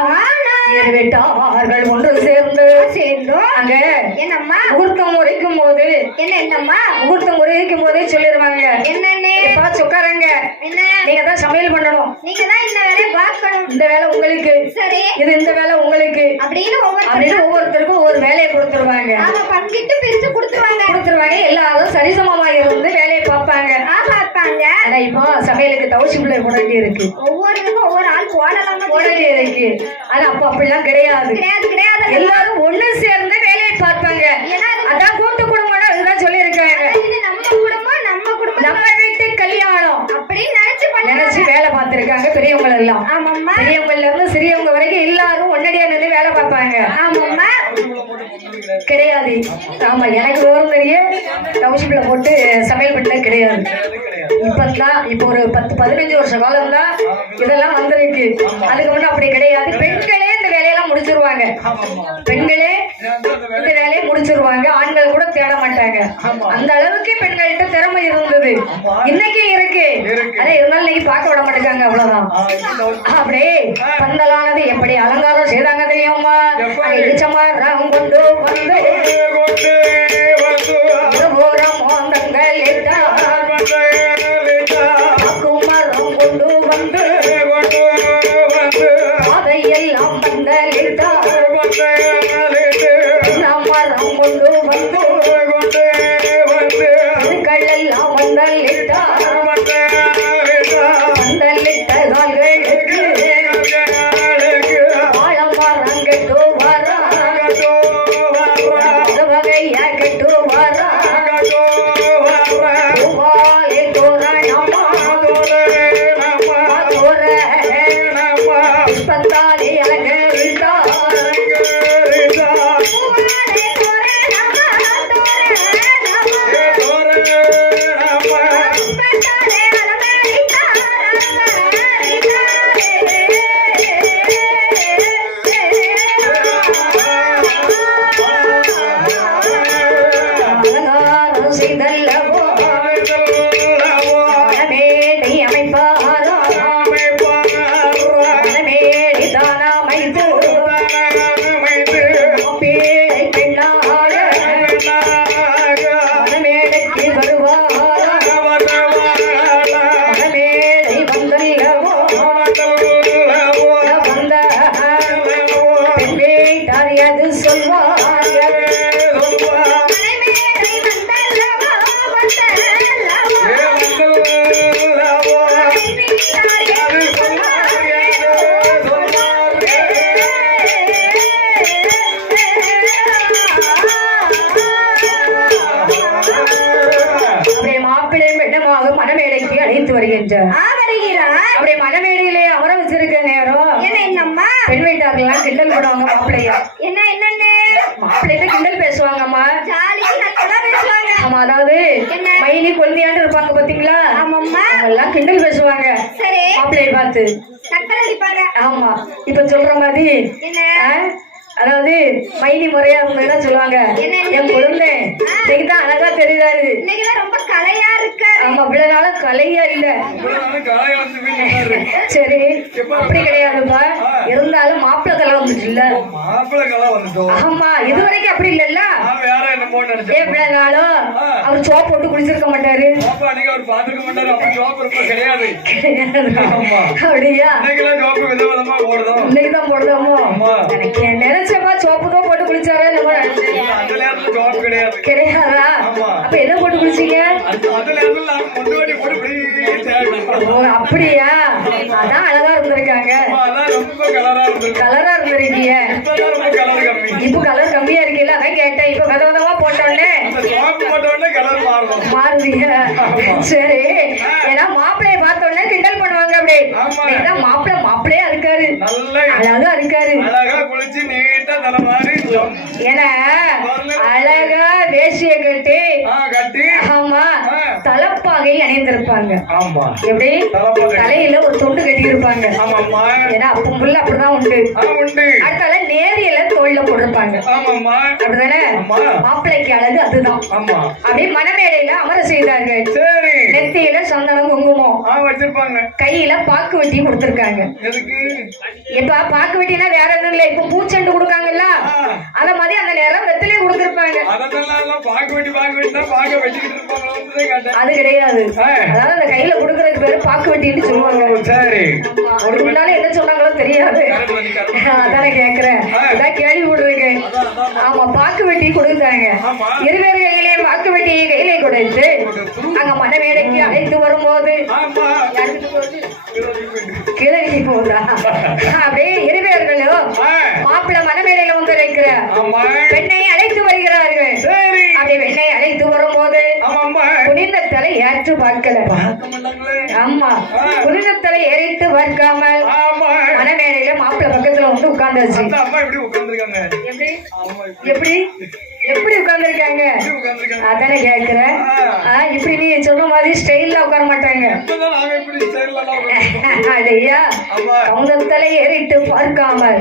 இருவேட்டார்கள் ஒன்று சேர்ந்தோம். அங்க என்னம்மா முகூர்த்தம் உரைக்கும் போது என்னம்மா முகூர்த்தம் உரைக்கும் போதே சொல்லிடுவாங்க, என்னன்னு உட்காருங்க, என்ன நீங்க தான் சமையல் பண்ணணும், நீங்க தான் இந்த வேலையை பார்க்கணும், இந்த வேலை உங்களுக்கு, சரி இது இந்த வேலை உங்களுக்கு அப்படின்னு ஒவ்வொருத்தருக்கும் ஒவ்வொரு வேலையை கொடுத்துருவாங்க. அவங்க பங்கிட்டு பிரிச்சு கொடுத்துருவாங்க. எல்லாரும் சரிசமமா இருந்து வேலையை பார்ப்பாங்க. பார்ப்பாங்க. ஆனா இப்போ சமையலுக்கு தவசி பிள்ளை போடட்டி இருக்கு, ஒவ்வொருக்கும் ஒவ்வொரு ஆள் போடலாமா போடட்டி இருக்கு. ஆனா அப்ப அப்படிலாம் கிடையாது. கிடையாது எல்லாரும் ஒண்ணு சேர்ந்து வேலையை பார்ப்பாங்க. அதான் கூட்டு குடும்பம், அதுதான் சொல்லி இருக்காங்க. இது நம்ம குடும்பம் நம்ம வீட்டு கல்யாணம் அப்படின்னு நினைச்சு வேலை பார்த்திருக்காங்க பெரியவங்க எல்லாம். ஆமாம்மா பெரியவங்கல இருந்து சிறியவங்க வரைக்கும் எல்லாரும் ஒன்னடியா நின்று வேலை பார்ப்பாங்க. ஆமாம்மா கிடையாது. ஆமா எனக்கு விவரம் தெரிய கவுசிப்பிள்ள போட்டு சமையல் பண்ண கிடையாது. இப்பதான் இப்போ ஒரு 10-15 வருஷ காலம் தான் இதெல்லாம் வந்திருக்கு. அதுக்கு முன்னாடி அப்படி கிடையாது. பெண்களே இந்த வேலையெல்லாம் முடிச்சிருவாங்க. பெண்களே இந்த வேலையை முடிச்சிருவாங்க. ஆண்கள் கூட தேட மாட்டாங்க. அந்த அளவுக்கு பெண்கள்கிட்ட திறமை இருந்தது. இன்னைக்கு இருக்கு. ஆனா இருந்தாலும் இன்னைக்கு பார்க்க விட மாட்டேங்காங்க. அவ்வளவுதான். அப்படியே பந்தலானது எப்படி அலங்காரம் செய்தாங்க தெரியுமா? இடிச்சமா கொண்டு வந்து இருபுறம் மோந்தங்கள் குமரம் கொண்டு வந்து அதையெல்லாம் பந்தலிட்டார். மரம் கொண்டு வந்து கல்லெல்லாம் வந்தலிட்டார். வந்தலிட்ட கால்களுக்கு வாழம் மரம் கெட்டு வரா, வகையா கெட்டு வரா. புஷ்பத்தாலே அலங்கரித்தார். அலங்காரம் செய்தல்லவோ மணமேடை அமைப்பாரோ, மணமேடை தானாமைத்து பேடை பெண்ணாக மணமேடைக்கு வருவாரோ. மணமேடை வந்தல்லவோ வந்த பெண் வீட்டார் எது சொல்வார்கள்? அப்படியே மாப்பிள்ளை பெண்ணமாக மணமேடைக்கு அழைத்து வருகின்றார். அப்படியே மணமேடையிலே அமர வச்சிருக்க நேரம் என்னம்மா பெண் வீட்டார்கள்லாம் கிண்டல் போடுவாங்க. மாப்பிள்ளையா என்னன்னு மாப்பிள்ளைகிட்ட கிண்டல் பேசுவாங்கம்மா. ஜாலிக்கு நல்லா பேசுவாங்க. ஆமா, அதாவது என்ன? மைனி கொழுந்தியாண்டு இருப்பாங்க பாத்தீங்களா? ஆமாம்மா எல்லாம் கிண்டல் பேசுவாங்க சரி மாப்பிள்ளையை பார்த்து. சக்கரை அடிப்பாங்க. ஆமா, இப்ப சொல்ற மாதிரி என்ன அதாவது மைனி முறையா இருந்ததுன்னா சொல்லுவாங்க, என் குழந்தை இன்னைக்குதான் அழகா தெரியுதாரு, இன்னைக்குதான் ரொம்ப கலையா இருக்காரு. ஆமா இவ்வளவு நாள கலையா இல்ல. காலை வந்து வீட்டுல சரி அப்படி கிடையாதுப்பா. இருந்தாலும் மாப்பிள்ளை கலை வந்துட்டு இல்ல. மாப்பிள்ளை கலை வந்துட்டோம். ஆமா இது வரைக்கும் அப்படி இல்லல்ல. வேற என்ன போட்டு இவ்வளவு நாளும் அவர் சோப் போட்டு குளிச்சிருக்க மாட்டாரு. அவர் பாத்துக்க மாட்டாரு. அப்ப ஜோப் இருப்ப கிடையாது. அப்படியா? ஜோப்பு விதவிதமா ஓடுதோம். இன்னைக்குதான் போடுதோமோ? எனக்கு நினைச்சப்பா சோப்பு தான் போட்டு குளிச்சாரா? அந்த நேரத்துல ஜோப் கிடையாது. கிடையாதா? அப்ப என்ன போட்டு குளிச்சீங்க? அந்த நேரத்துல நாங்க முன்னாடி போட்டு அப்படியா? அதான் அழகா இருந்திருக்காங்க. ரொம்ப கலரா இருந்திருக்கு. கலரா இருந்திருக்கீங்க. கலர் கம்மி. இப்ப கலர் கம்மியா இருக்குல்ல, அதான் கேட்டேன். இப்ப விதவிதமா போட்டோன்னே கலர் மாறும். மாறுவீங்க. சரி, ஏன்னா மாப்பிள்ளைய பார்த்தோன்னே கிண்டல் பண்ணுவாங்க. அப்படியே மாப்பிள்ளையா இருக்காரு, நல்ல அழகா இருக்காரு. அழகா வச்சு நீட்டா தலைமாரி ஏன்னா அழகா வேஷ்டிய கட்டி கட்டி ஆமா தலப்பாகை அணிந்திருப்பாங்க. ஆமா எப்படி தலைப்பாகை. தலையில ஒரு தொண்டு கட்டி இருப்பாங்க. ஆமாம்மா ஏன்னா அப்ப புள்ள அப்படிதான் உண்டு. உண்டு. அடுத்தால நேரியல தோல்ல போட்டிருப்பாங்க. ஆமாம்மா அப்படிதானே ஆமா. மாப்பிள்ளைக்கு அழகு அதுதான். ஆமா அப்படியே மணமேடையில அமர செய்தார்கள். சரி. நெத்தியில சந்தனம் குங்குமம் வச்சிருப்பாங்க. கையில பாக்கு வெட்டி கொடுத்திருக்காங்க. எதுக்கு? இப்ப பாக்கு வெட்டினா வேற எதுவும் இல்ல, இப்ப பூச்செண்டு கொடுக்காங்கல்ல அத மாதிரி அந்த நேரம் வெத்திலே கொடுத்திருப்பாங்க. அதெல்லாம் பாக்கு வெட்டி தான் பாக்க வெட்டிக்கிட்டு இருப்பாங்களே கேட்டேன். அது கிடையாது. அதாவது அந்த கையில கொடுக்கறதுக்கு பேரு பாக்கு வெட்டின்னு சொல்லுவாங்க. சரி. ஒரு முன்னால என்ன சொன்னாங்களோ தெரியாது. அதானே கேக்குறேன். இதான் கேள்வி விடுறேன். ஆமா பாக்கு வெட்டி கொடுத்தாங்க. இருவேறு கையிலே பாக்கு வெட்டி கையிலே கொடுத்து அங்க மணமேடைக்கு அழைத்து வரும்போது கிளறி போதா அப்படியே இருவேர்களும் மாப்பிள்ள மணமேடையில வந்து இருக்கிற பெண்ணை அழைத்து வருகிறார்கள். அப்படி பெண்ணை அழைத்து வரும்போது புனிதத்தலை ஏற்று பார்க்கல. ஆமா புனிதத்தலை ஏறிட்டு பார்க்காமல் மணமேடையில மாப்பிள்ள பக்கத்துல வந்து உட்கார்ந்தாச்சு. எப்படி எப்படி உட்கார்ந்துருக்காங்க அதானே கேக்குறேன். இப்படி நீ சொன்ன மாதிரி ஸ்டைல்ல உட்கார மாட்டாங்க. அதையா கவுந்தத்தலை ஏறிட்டு பார்க்காமல்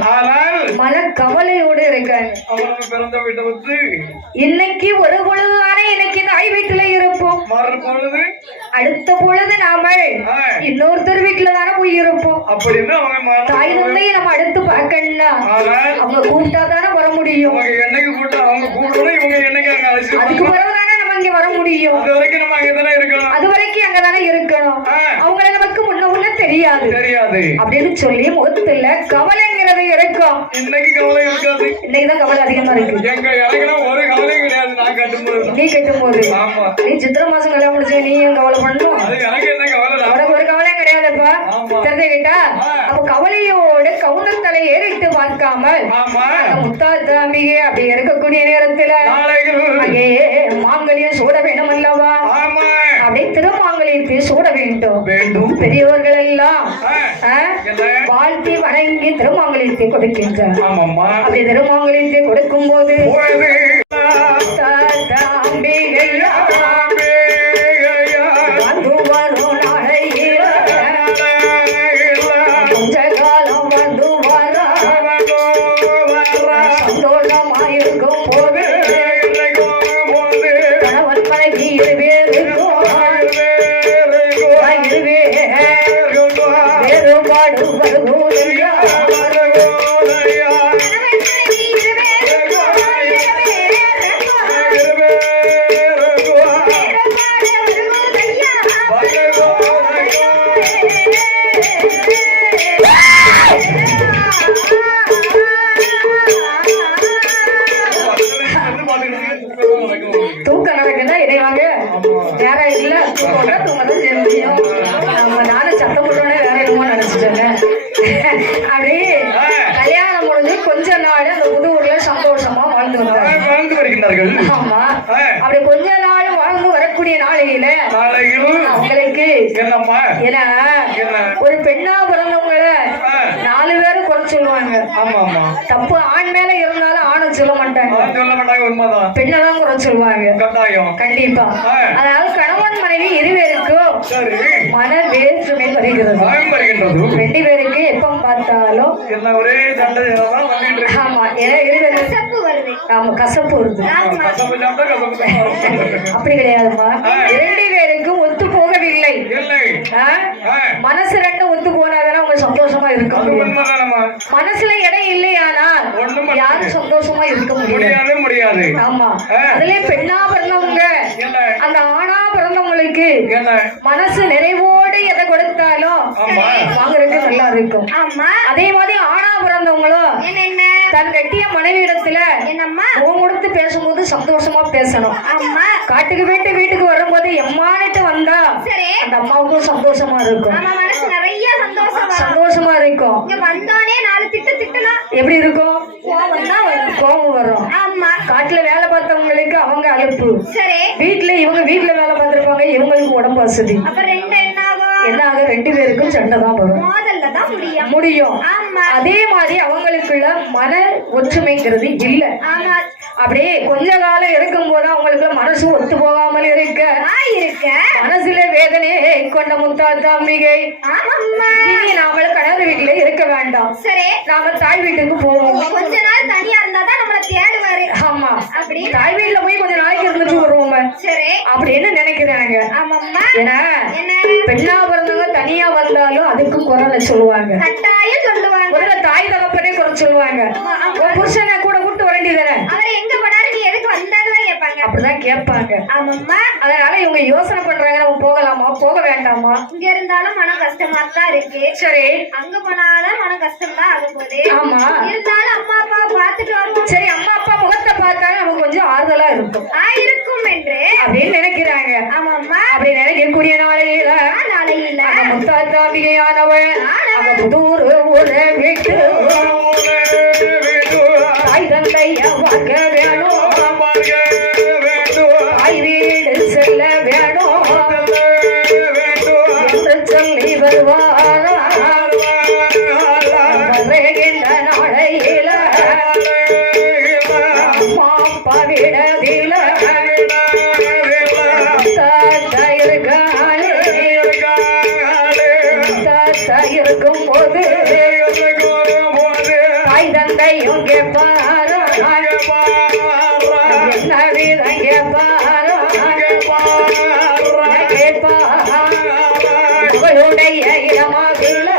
மன கவலையோடு இருக்காங்க. இன்னைக்கு ஒரு பொழுதுதானே இன்னைக்கு தாய் வீட்டுல இருப்போம், அடுத்த பொழுது நாம இன்னொருத்தர் வீட்டுல தானே போய் இருப்போம். தாய் தந்தையை நம்ம அடுத்து பார்க்கணும்னா அவங்க கூப்பிட்டா தானே வர முடியும். அதுக்கு பிறகுதானே நம்ம இங்க வர முடியும். அது வரைக்கும் அங்கதானே இருக்கணும். அவங்கள நமக்கு முன்ன உள்ள தெரியாது அப்படின்னு சொல்லி முகத்துல கவலைங்கிறது இருக்கும். இன்னைக்கு கவலை இருக்காது. இன்னைக்குதான் கவலை அதிகமா இருக்கு. நீ கட்டும்போது நீ சித்திரை மாசம் கல்யாணம் முடிச்ச நீ கவலை பண்ணும். உனக்கு ஒரு கவலையும் கிடையாதுப்பா. தெரிஞ்சுக்கிட்டா அப்ப கவலையோடு கவுந்தத்தலை ஏறிட்டு பார்க்காமல் முத்தாத்தாம்பிகை அப்படி இருக்கக்கூடிய நேரத்துல மாங்கல்யம் சூட வேணும் அல்லவா? அப்படியே திருமாங்கல்யத்தை சூட வேண்டும். பெரியவர்கள் எல்லாம் வாழ்த்தி வணங்கி திருமாங்கல்யத்தை கொடுக்கின்றார். அப்படி திருமாங்கல்யத்தை கொடுக்கும் போது தூக்கம் நடக்குன்னா இடைவாங்க நேரம் இல்ல தூங்கதான் செய்ய முடியும். நானும் சத்தம் போட்டோன்னே வேற என்னமோ நினைச்சிட்டேங்க. அப்படி கல்யாணம் முடிஞ்சு கொஞ்ச நாள் அந்த புது ஊர்ல சந்தோஷமா வாழ்ந்து வருகிறார்கள். ஆமா அப்படி கொஞ்ச நாள் வாழ்ந்து வரக்கூடிய நாளையில அவங்களுக்கு ஏன்னா ஒரு பெண்ணா பிறந்தவங்கள 4 பேரும் குறை சொல்லுவாங்க. தப்பு ஆண் மேல இருந்தாலும் ஆணை சொல்ல மாட்டாங்க, பெண்ணெல்லாம் குறை சொல்லுவாங்க கண்டிப்பா. அதாவது கணவன் மனைவி இருவேருக்கும் மன வேற்றுமை வருகிறது. 2 பேருக்கு எப்ப பார்த்தாலும் ஆமா ஏன்னா இருவேருக்கு கசப்பு வருது. அப்படி கிடையாதுமா, 2 பேருக்கும் ஒத்து போகவில்லை. மனசு 2 ஒத்து போனாதானே அவங்க சந்தோஷமா இருக்க முடியும். மனசுல இடம் இல்லையானா யாரும் சந்தோஷமா இருக்க முடியாது. ஆமா அதுல பெண்ணா பிறந்தவங்க அந்த ஆணா பிறந்தவங்களுக்கு மனசு நிறைவோடு எதை கொடுத்தாலும் வாங்குறதுக்கு நல்லா இருக்கும். அதே மாதிரி ஆணா பிறந்தவங்களும் தன் கட்டிய மனைவியிடத்துல உன் கொடுத்து பேசும்போது சந்தோஷமா பேசணும். காட்டுக்கு போயிட்டு வீட்டுக்கு வரும்போது எம்மானிட்டு வந்தா அந்த அம்மாவுக்கும் சந்தோஷமா இருக்கும், சந்தோஷமா இருக்கும். எப்படி இருக்கும்? கோபம் வரும். காட்டுல வேலை பார்த்தவங்களுக்கு அவங்க அழைப்பு, வீட்டுல இவங்க வீட்டுல வேலை பார்த்திருப்பாங்க, இவங்களுக்கு உடம்பு வசதி. என்ன ஆகும்? 2 பேருக்கும் சண்டை தான் வரும். தான் முடியும் முடியும். ஆமா அதே மாதிரி அவங்களுக்குள்ள மன ஒற்றுமைங்கிறது இல்ல. ஆமா அப்படியே கொஞ்ச காலம் இருக்கும் போது அவங்களுக்குள்ள மனசு ஒத்து போகாமல் இருக்க இருக்க மனசுல வேதனையை கொண்ட முத்தாத்தா அம்பிகை ஆமாம்மா இனி நாம கணவர் வீட்டுல இருக்க வேண்டாம், சரி நாம தாய் வீட்டுக்கு போவோம். கொஞ்ச நாள் தனியா இருந்தாதான் நம்மள தேடுவாரு. ஆமா அப்படி தாய் வீட்டுல போய் கொஞ்ச நாளைக்கு இருந்துட்டு வருவோம் சரி அப்படின்னு நினைக்கிறாங்க. ஆமாம்மா ஏன்னா என்ன பெண்ணா பிறந்தவங்க தனியா வந்தாலும் அதுக்கு குரலை சொல்லுவாங்க. கட்டாயம் சொல்லுவாங்க. முதல்ல தாய் தகப்பனே குறை சொல்லுவாங்க. உன் புருஷனை கூட கூட்டு வர வேண்டியதானே, அவரை எங்க போனாரு நீ எதுக்கு வந்தாருன்னு கேட்பாங்க. அப்படிதான் கேட்பாங்க. ஆமாம்மா அதனால இவங்க யோசனை பண்றாங்க, நம்ம போகலாமா போக வேண்டாமா. இங்க இருந்தாலும் மனம் கஷ்டமா தான் இருக்கு. சரி அங்க போனாலும் மனம் கஷ்டம் தான் ஆகும் போது. ஆமா இருந்தாலும் அம்மா அப்பா பார்த்துட்டு வருவோம். சரி அம்மா அப்பா முகத்தை பார்த்தாலும் நமக்கு கொஞ்சம் ஆறுதலா இருக்கும் இருக்கும் என்று அப்படின்னு நினைக்கிறாங்க. ஆமாம்மா அப்படி நினைக்கக்கூடிய நாளையில நாளையில முத்தாத்தாம்பிகையானவள் அந்த புதூர் ஊரை விட்டு தாய் தந்தைய பார்க்க வேணும், தாய் வீடு செல்ல வேணும் என்று சொல்லி வருவாரா. வருகின்ற நாளையில அம்மா அப்பா விடவில தாத்தா இருக்காளே, தாத்தா இருக்கும் போது தாய் தந்தையும் கேட்பாரா, என்ன விதம் கேட்பாரா கேட்பாரா. அவளுடைய இடமாவில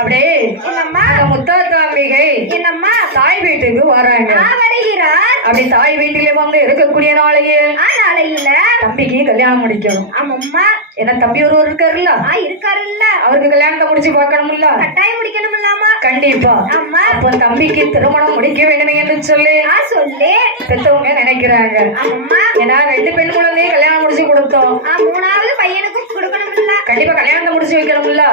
அப்படியே என்னம்மா அந்த முத்தாத்தாம்பிகை என்னம்மா தாய் வீட்டுக்கு வராங்க. வருகிறார். அப்படி தாய் வீட்டிலே வந்து இருக்கக்கூடிய நாளையே நாளையில தம்பிக்கு கல்யாணம் முடிக்கணும். ஆமாம்மா ஏன்னா தம்பி ஒருவர் இருக்காருல்ல, இருக்காருல்ல அவருக்கு கல்யாணத்தை முடிச்சு பார்க்கணும்ல, கட்டாயம் முடிக்கணும் இல்லாமா. கண்டிப்பா. ஆமா அப்ப தம்பிக்கு திருமணம் முடிக்க வேண்டும் என்று சொல்லி சொல்லி பெத்தவங்க நினைக்கிறாங்க. ஆமாம்மா ஏன்னா 2 பெண் குழந்தையும் கல்யாணம் முடிச்சு கொடுத்தோம், 3வது பையனுக்கும் கொடுக்கணும்ல, கண்டிப்பா கல்யாணத்தை முடிச்சு வைக்கணும்ல,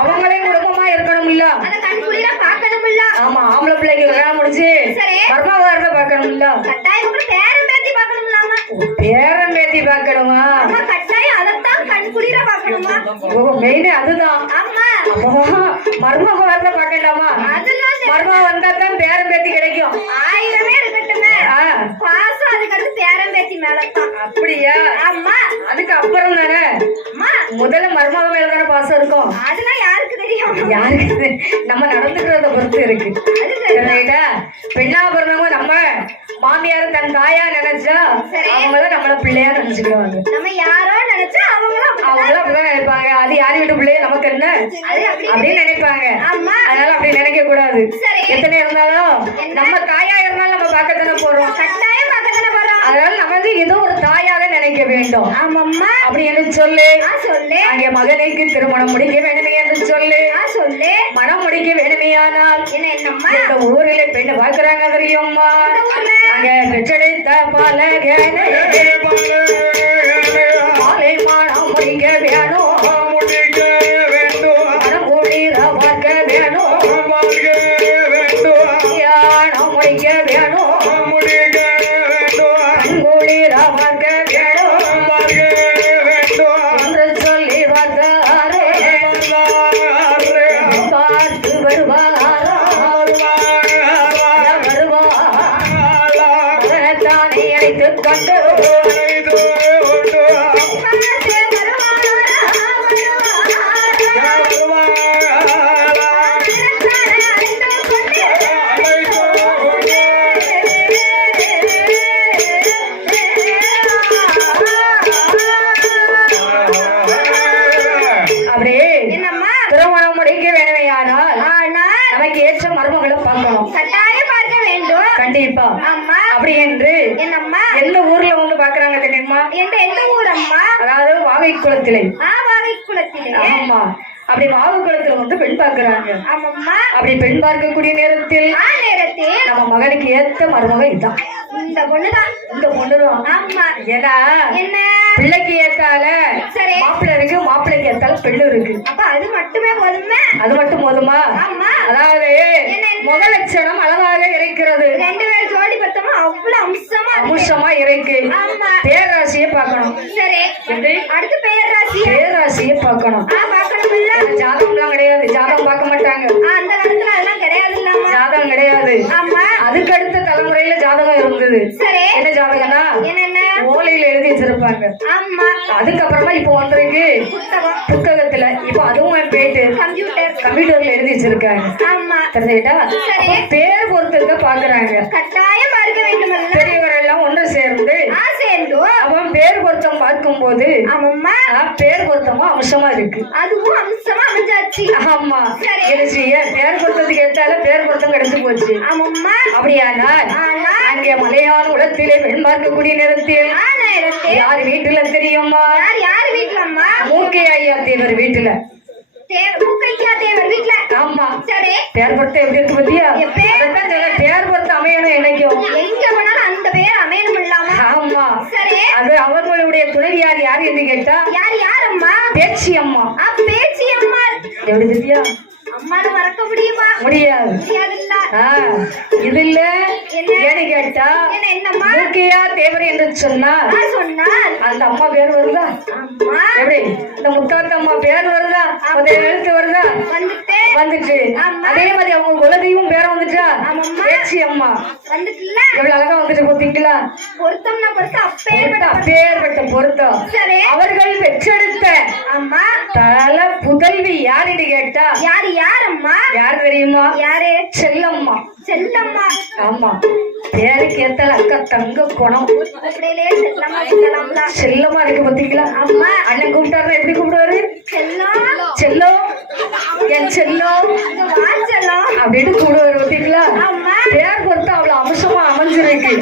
அவங்களையும் குடும்பமா இருக்கணும்ல, அத கண் குளிரா பார்க்கணும்ல. ஆமா ஆம்பளை பிள்ளைக்கு கல்யாணம் முடிச்சு சரி மர்மவாரத்தை பார்க்கணும்ல, கட்டாயம் பேரம் பேத்தி பார்க்கணும்லாமா. பேரம் பேத்தி பார்க்கணுமா. ஆமா கட்டாயம் அதத்தான் கண் குளிரா பார்க்கணுமா. மெயின் அதுதான். ஆமா மர்மக வரத பார்க்கண்டாமா, அதெல்லாம் மர்ம வந்தா தான் பேரம் பேத்தி கிடைக்கும். 1000 இருக்கட்டுமே பாசம் அதுக்கு அடுத்து பேரம் பேத்தி மேலதான். அப்படியா? ஆமா அதுக்கு அப்புறம் தானே முதல்ல மர்மக மேல தானே பாசம் இருக்கும். அதெல்லாம் யாருக்கு தெரியும்? யாருக்கு நம்ம நடந்துக்கிறத பொறுத்து இருக்கு. பெண்ணா பிறந்தவங்க நம்ம மாமியார் தன் தாயா நினைச்சா அவங்கதான் நம்மள பிள்ளையா நினைச்சுக்குவாங்க. நம்ம யாரோ நினைச்சா அவங்களும் அப்படிதான் நினைப்பாங்க. அது யார் வீட்டு பிள்ளைய நமக்கு என்ன அப்படின்னு நினைப்பாங்க. அதனால அப்படி நினைக்க கூடாது. எத்தனை இருந்தாலும் நம்ம தாயா இருந்தாலும் நம்ம பார்க்கத்தானே போறோம், கட்டாயம் பார்க்கத்தானே போறோம். அதனால நம்ம ஏதோ ஒரு தாயாக நினைக்க வேண்டும். ஆமாம்மா அப்படி என்று சொல்லு சொல்லு. அங்கே மகனுக்கு திருமணம் முடிக்க வேண்டுமே என்று சொல்லு சொல்லு. மனம் முடிக்க வேண்டுமையானால் என்னம்மா இந்த ஊரிலே பெண்ணு பார்க்கிறாங்க தெரியுமா. அங்க பெற்றெடுத்த பாலகனே மாலை மானம் முடிக்க வேணும், மனம் குளிர பார்க்க வேணும், கல்யாணம் முடிக்க வேணும், கண்குளிர பார்க்க வேணும் என்று சொல்லி வந்தாரே. பார்த்து வருவாரா வருவாரே அழைத்துக் கொண்டு அப்படியே திருமணம் முடிக்க வேணுமையானால் நமக்கு ஏற்ற மருமகளை பார்க்கணும், கட்டாயம் பார்க்க வேண்டும். கண்டிப்பா. அம்மா அப்படி என்று என்னம்மா எந்த ஊர்ல வந்து பாக்குறாங்க தெரியுமா. எந்த ஊர் அம்மா? அதாவது வாகை குளத்திலே. வாகை குளத்திலே. ஆமா அப்படி மாவு குளத்துல வந்து பெண் பார்க்கறாங்க. ஆமாம்மா. அப்படி பெண் பார்க்கக்கூடிய நேரத்தில் நேரத்தில் நம்ம மகனுக்கு ஏத்த மருமக இதான், இந்த பொண்ணுதான். இந்த பொண்ணுதான். ஆமா. ஏன்னா என்ன பிள்ளைக்கு ஏத்தால சரி மாப்பிள்ளை இருக்கு, மாப்பிள்ளைக்கு ஏத்தால பெண்ணு இருக்கு. அப்ப அது மட்டுமே போதுமே. அது மட்டும் போதுமா? ஆமா. அதாவது முக லட்சணம் அழகாக இருக்கிறது. ரெண்டு பேர் ஜோடி பார்த்தோமா அவ்வளவு அம்சமா அம்சமா இருக்கு. ஆமா. பேராசியை பார்க்கணும். சரி அடுத்து பெயர் ராசி. பேராசியை பார்க்கணும். பார்க்கணும் இல்ல. ஜாதகம்லாம் கிடையாது, ஜாதகம் பார்க்க மாட்டாங்க. அந்த காலத்துல அதெல்லாம் கிடையாது இல்லாம. ஜாதகம் கிடையாது. ஆமா. அதுக்கு அடுத்த தலைமுறையில ஜாதகம் இருந்தது. சரி என்ன ஜாதகம்னா என்னென்ன ஓலையில எழுதி வச்சிருப்பாங்க. ஆமா. அதுக்கப்புறமா இப்ப வந்திருக்கு புத்தகத்துல. இப்ப அதுவும் போயிட்டு கம்ப்யூட்டர்ல எழுதி வச்சிருக்காங்க. ஆமா. தெரிஞ்சுக்கிட்டா சரி பேர் பொறுத்ததுக்கு பாக்குறாங்க. கட்டாயம் பார்க்க வேண்டும். பெரியவர் எல்லாம் ஒன்று சேர்ந்து சேர்ந்து அவன் பேர் பொருத்தம் பார்க்கும் போது ஆமாம்மா பேர் பொருத்தமும் அம்சமா இருக்கு. அதுவும் அம்சமா அமைஞ்சாச்சு. ஆமா. சரி பேர் பொருத்தத்துக்கு ஏத்தால பேர் பொருத்தம் கிடைச்சு போச்சு. ஆமாம்மா. அப்படியானால் அங்கே மலையாள உலகத்திலே பெண் பார்க்கக்கூடிய நேரத்தில் யார் வீட்டுல தெரியுமா? யார் வீட்டுலம்மா? மூக்கை ஐயா தேவர் வீட்டுல. தேவர் வீட்டுல. ஆமா. சரி பேர் பொருத்தம் எப்படி இருக்கு பத்தியா? பேர் பொருத்தம் அமையணும் என்னைக்கும். எங்க போனாலும் அந்த பேர் அமையணும் இல்லாம. ஆமா. சரி அது அவர்களுடைய துணைவியார் யார் என்று கேட்டா யாரம்மா? பேச்சி அம்மா. பேச்சி அம்மா எப்படி பத்தியா? அம்மானு மறக்க முடியுமா? முடியாது. இது இல்ல ஏன்னு கேட்டா என்னம்மா மூக்கையா தேவர் என்று சொன்னால் அந்த அம்மா பேர் வருதா? எப்படி இந்த முத்தாத்த அம்மா பேர் வருதா? அந்த எழுத்து வருதா? வந்துட்டு அதே மாதிரி அவங்க குலதெய்வம் பேர வந்துட்டா பேச்சி அம்மா எவ்வளவு அழகா வந்துட்டு போத்தீங்களா? அப்பேற்பட்ட பொருத்தம். அவர்கள் பெற்றெடுத்த அம்மா தல புதல்வி யாருன்னு கேட்டா யாரம்மா? யார் தெரியுமா? யாரு? செல்லம்மா. செல்லம்மா. ஆமா. பேருக்கு ஏத்தால அக்கா தங்க குணம். செல்லமா இருக்கு பாத்தீங்களா? அம்மா அண்ணன் கூப்பிட்டாரு எப்படி கூப்பிடுவாரு? செல்லோ என் செல்லோ அப்படின்னு கூப்பிடுவாரு பாத்தீங்களா? பேர் பொறுத்து அவ்வளவு அம்சமா அமைஞ்சிருக்கு.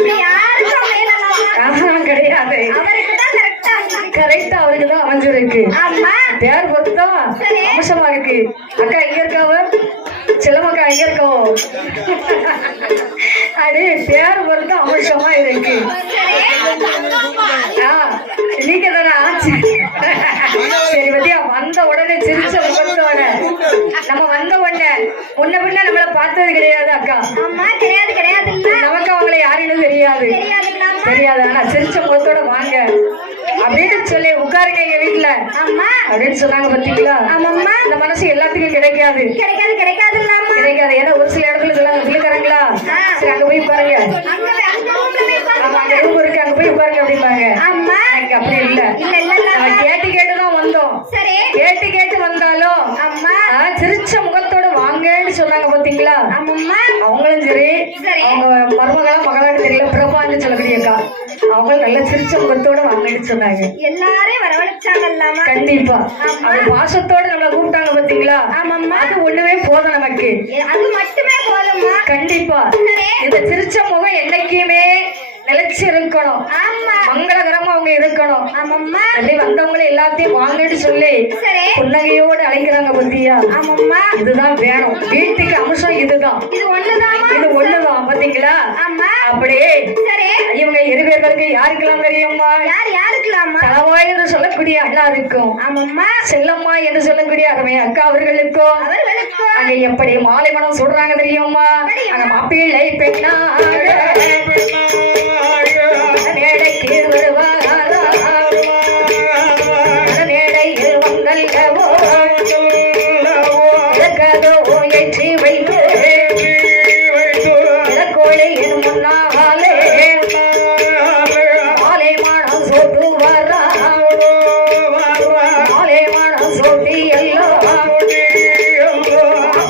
கிடையாது, கரெக்டா அவருக்கு தான் அமைஞ்சிருக்கு. பேர் பொறுத்தான் அம்சமா இருக்கு. அக்கா எங்க இருக்காவ? செல்லமாக்கா எங்க இருக்காவோ? அது பேர் பொறுத்து அம்சமா இருக்கு. நீங்க தானே ஆச்சு. சரி பத்தியா வந்த உடனே சிரிச்ச முகத்தோட நம்ம வந்த உடனே முன்ன பின்ன நம்மள பார்த்தது கிடையாது அக்கா. நமக்கு அவங்களை யாருன்னு தெரியாது. தெரியாது. ஆனா சிரிச்ச முகத்தோட வாங்க அப்படின்னு சொல்லி உட்காருங்க எங்க வீட்டுல அப்படின்னு சொன்னாங்க பாத்தீங்களா? இந்த மனசு எல்லாத்துக்கும் கிடைக்காது. கிடைக்காது. ஏன்னா ஒரு சில இடத்துல சொல்லாங்க பிள்ளைக்காரங்களா சரி அங்க போய் பாருங்க. இருக்கு அங்க போய் உட்காருங்க அப்படிம்பாங்க. எனக்கு அப்படி இல்ல. கேட்டுதான் வந்தோம். கேட்டு வந்தாலும் சிரிச்ச முகத்தோட வாங்கன்னு சொன்னாங்க பாத்தீங்களா? அவங்களும் சரி அவங்க மருமகளா மகளான்னு தெரியல பிரபான்னு சொல்லக்கூடிய அக்கா அவங்களும் நல்ல சிரிச்ச முகத்தோட வாங்கன்னு சொன்னாங்க. எல்லாரையும் வரவழைச்சாங்க. கண்டிப்பா அவங்க பாசத்தோட நம்மள கூப்பிட்டாங்க பாத்தீங்களா? அது ஒண்ணுமே போதும் நமக்கு. அது மட்டுமே போதுமா? கண்டிப்பா இந்த சிரிச்ச முகம் என்னைக்குமே நிலைச்சு இருக்கணும். மங்களகரமா அவங்க இருக்கணும். அப்படி வந்தவங்களை எல்லாத்தையும் வாங்கிட்டு சொல்லி புன்னகையோடு அழைக்கிறாங்க பத்தியா? இதுதான் வேணும். வீட்டுக்கு அம்சம் இதுதான். இது ஒண்ணுதான் பாத்தீங்களா? அப்படியே இவங்க இருவேர்களுக்கு யாருக்கெல்லாம் தெரியுமா? தலவாய் என்று சொல்லக்கூடிய அண்ணா இருக்கும். செல்லம்மா என்று சொல்லக்கூடிய அருமை அக்கா அவர்களுக்கும் அங்க எப்படி மாலை மனம் சொல்றாங்க தெரியுமா? அங்க மாப்பிள்ளை பெண்ணா மேடைக்கு வருவாரா? மேடையில் வந்தல்லவோ இலக்கதோ ஏற்றி வைத்து இலக்கோழியின் முன்னாலே மாலை மனம் சோட்டு வரா. மாலை மனம் சோட்டி எல்லாம்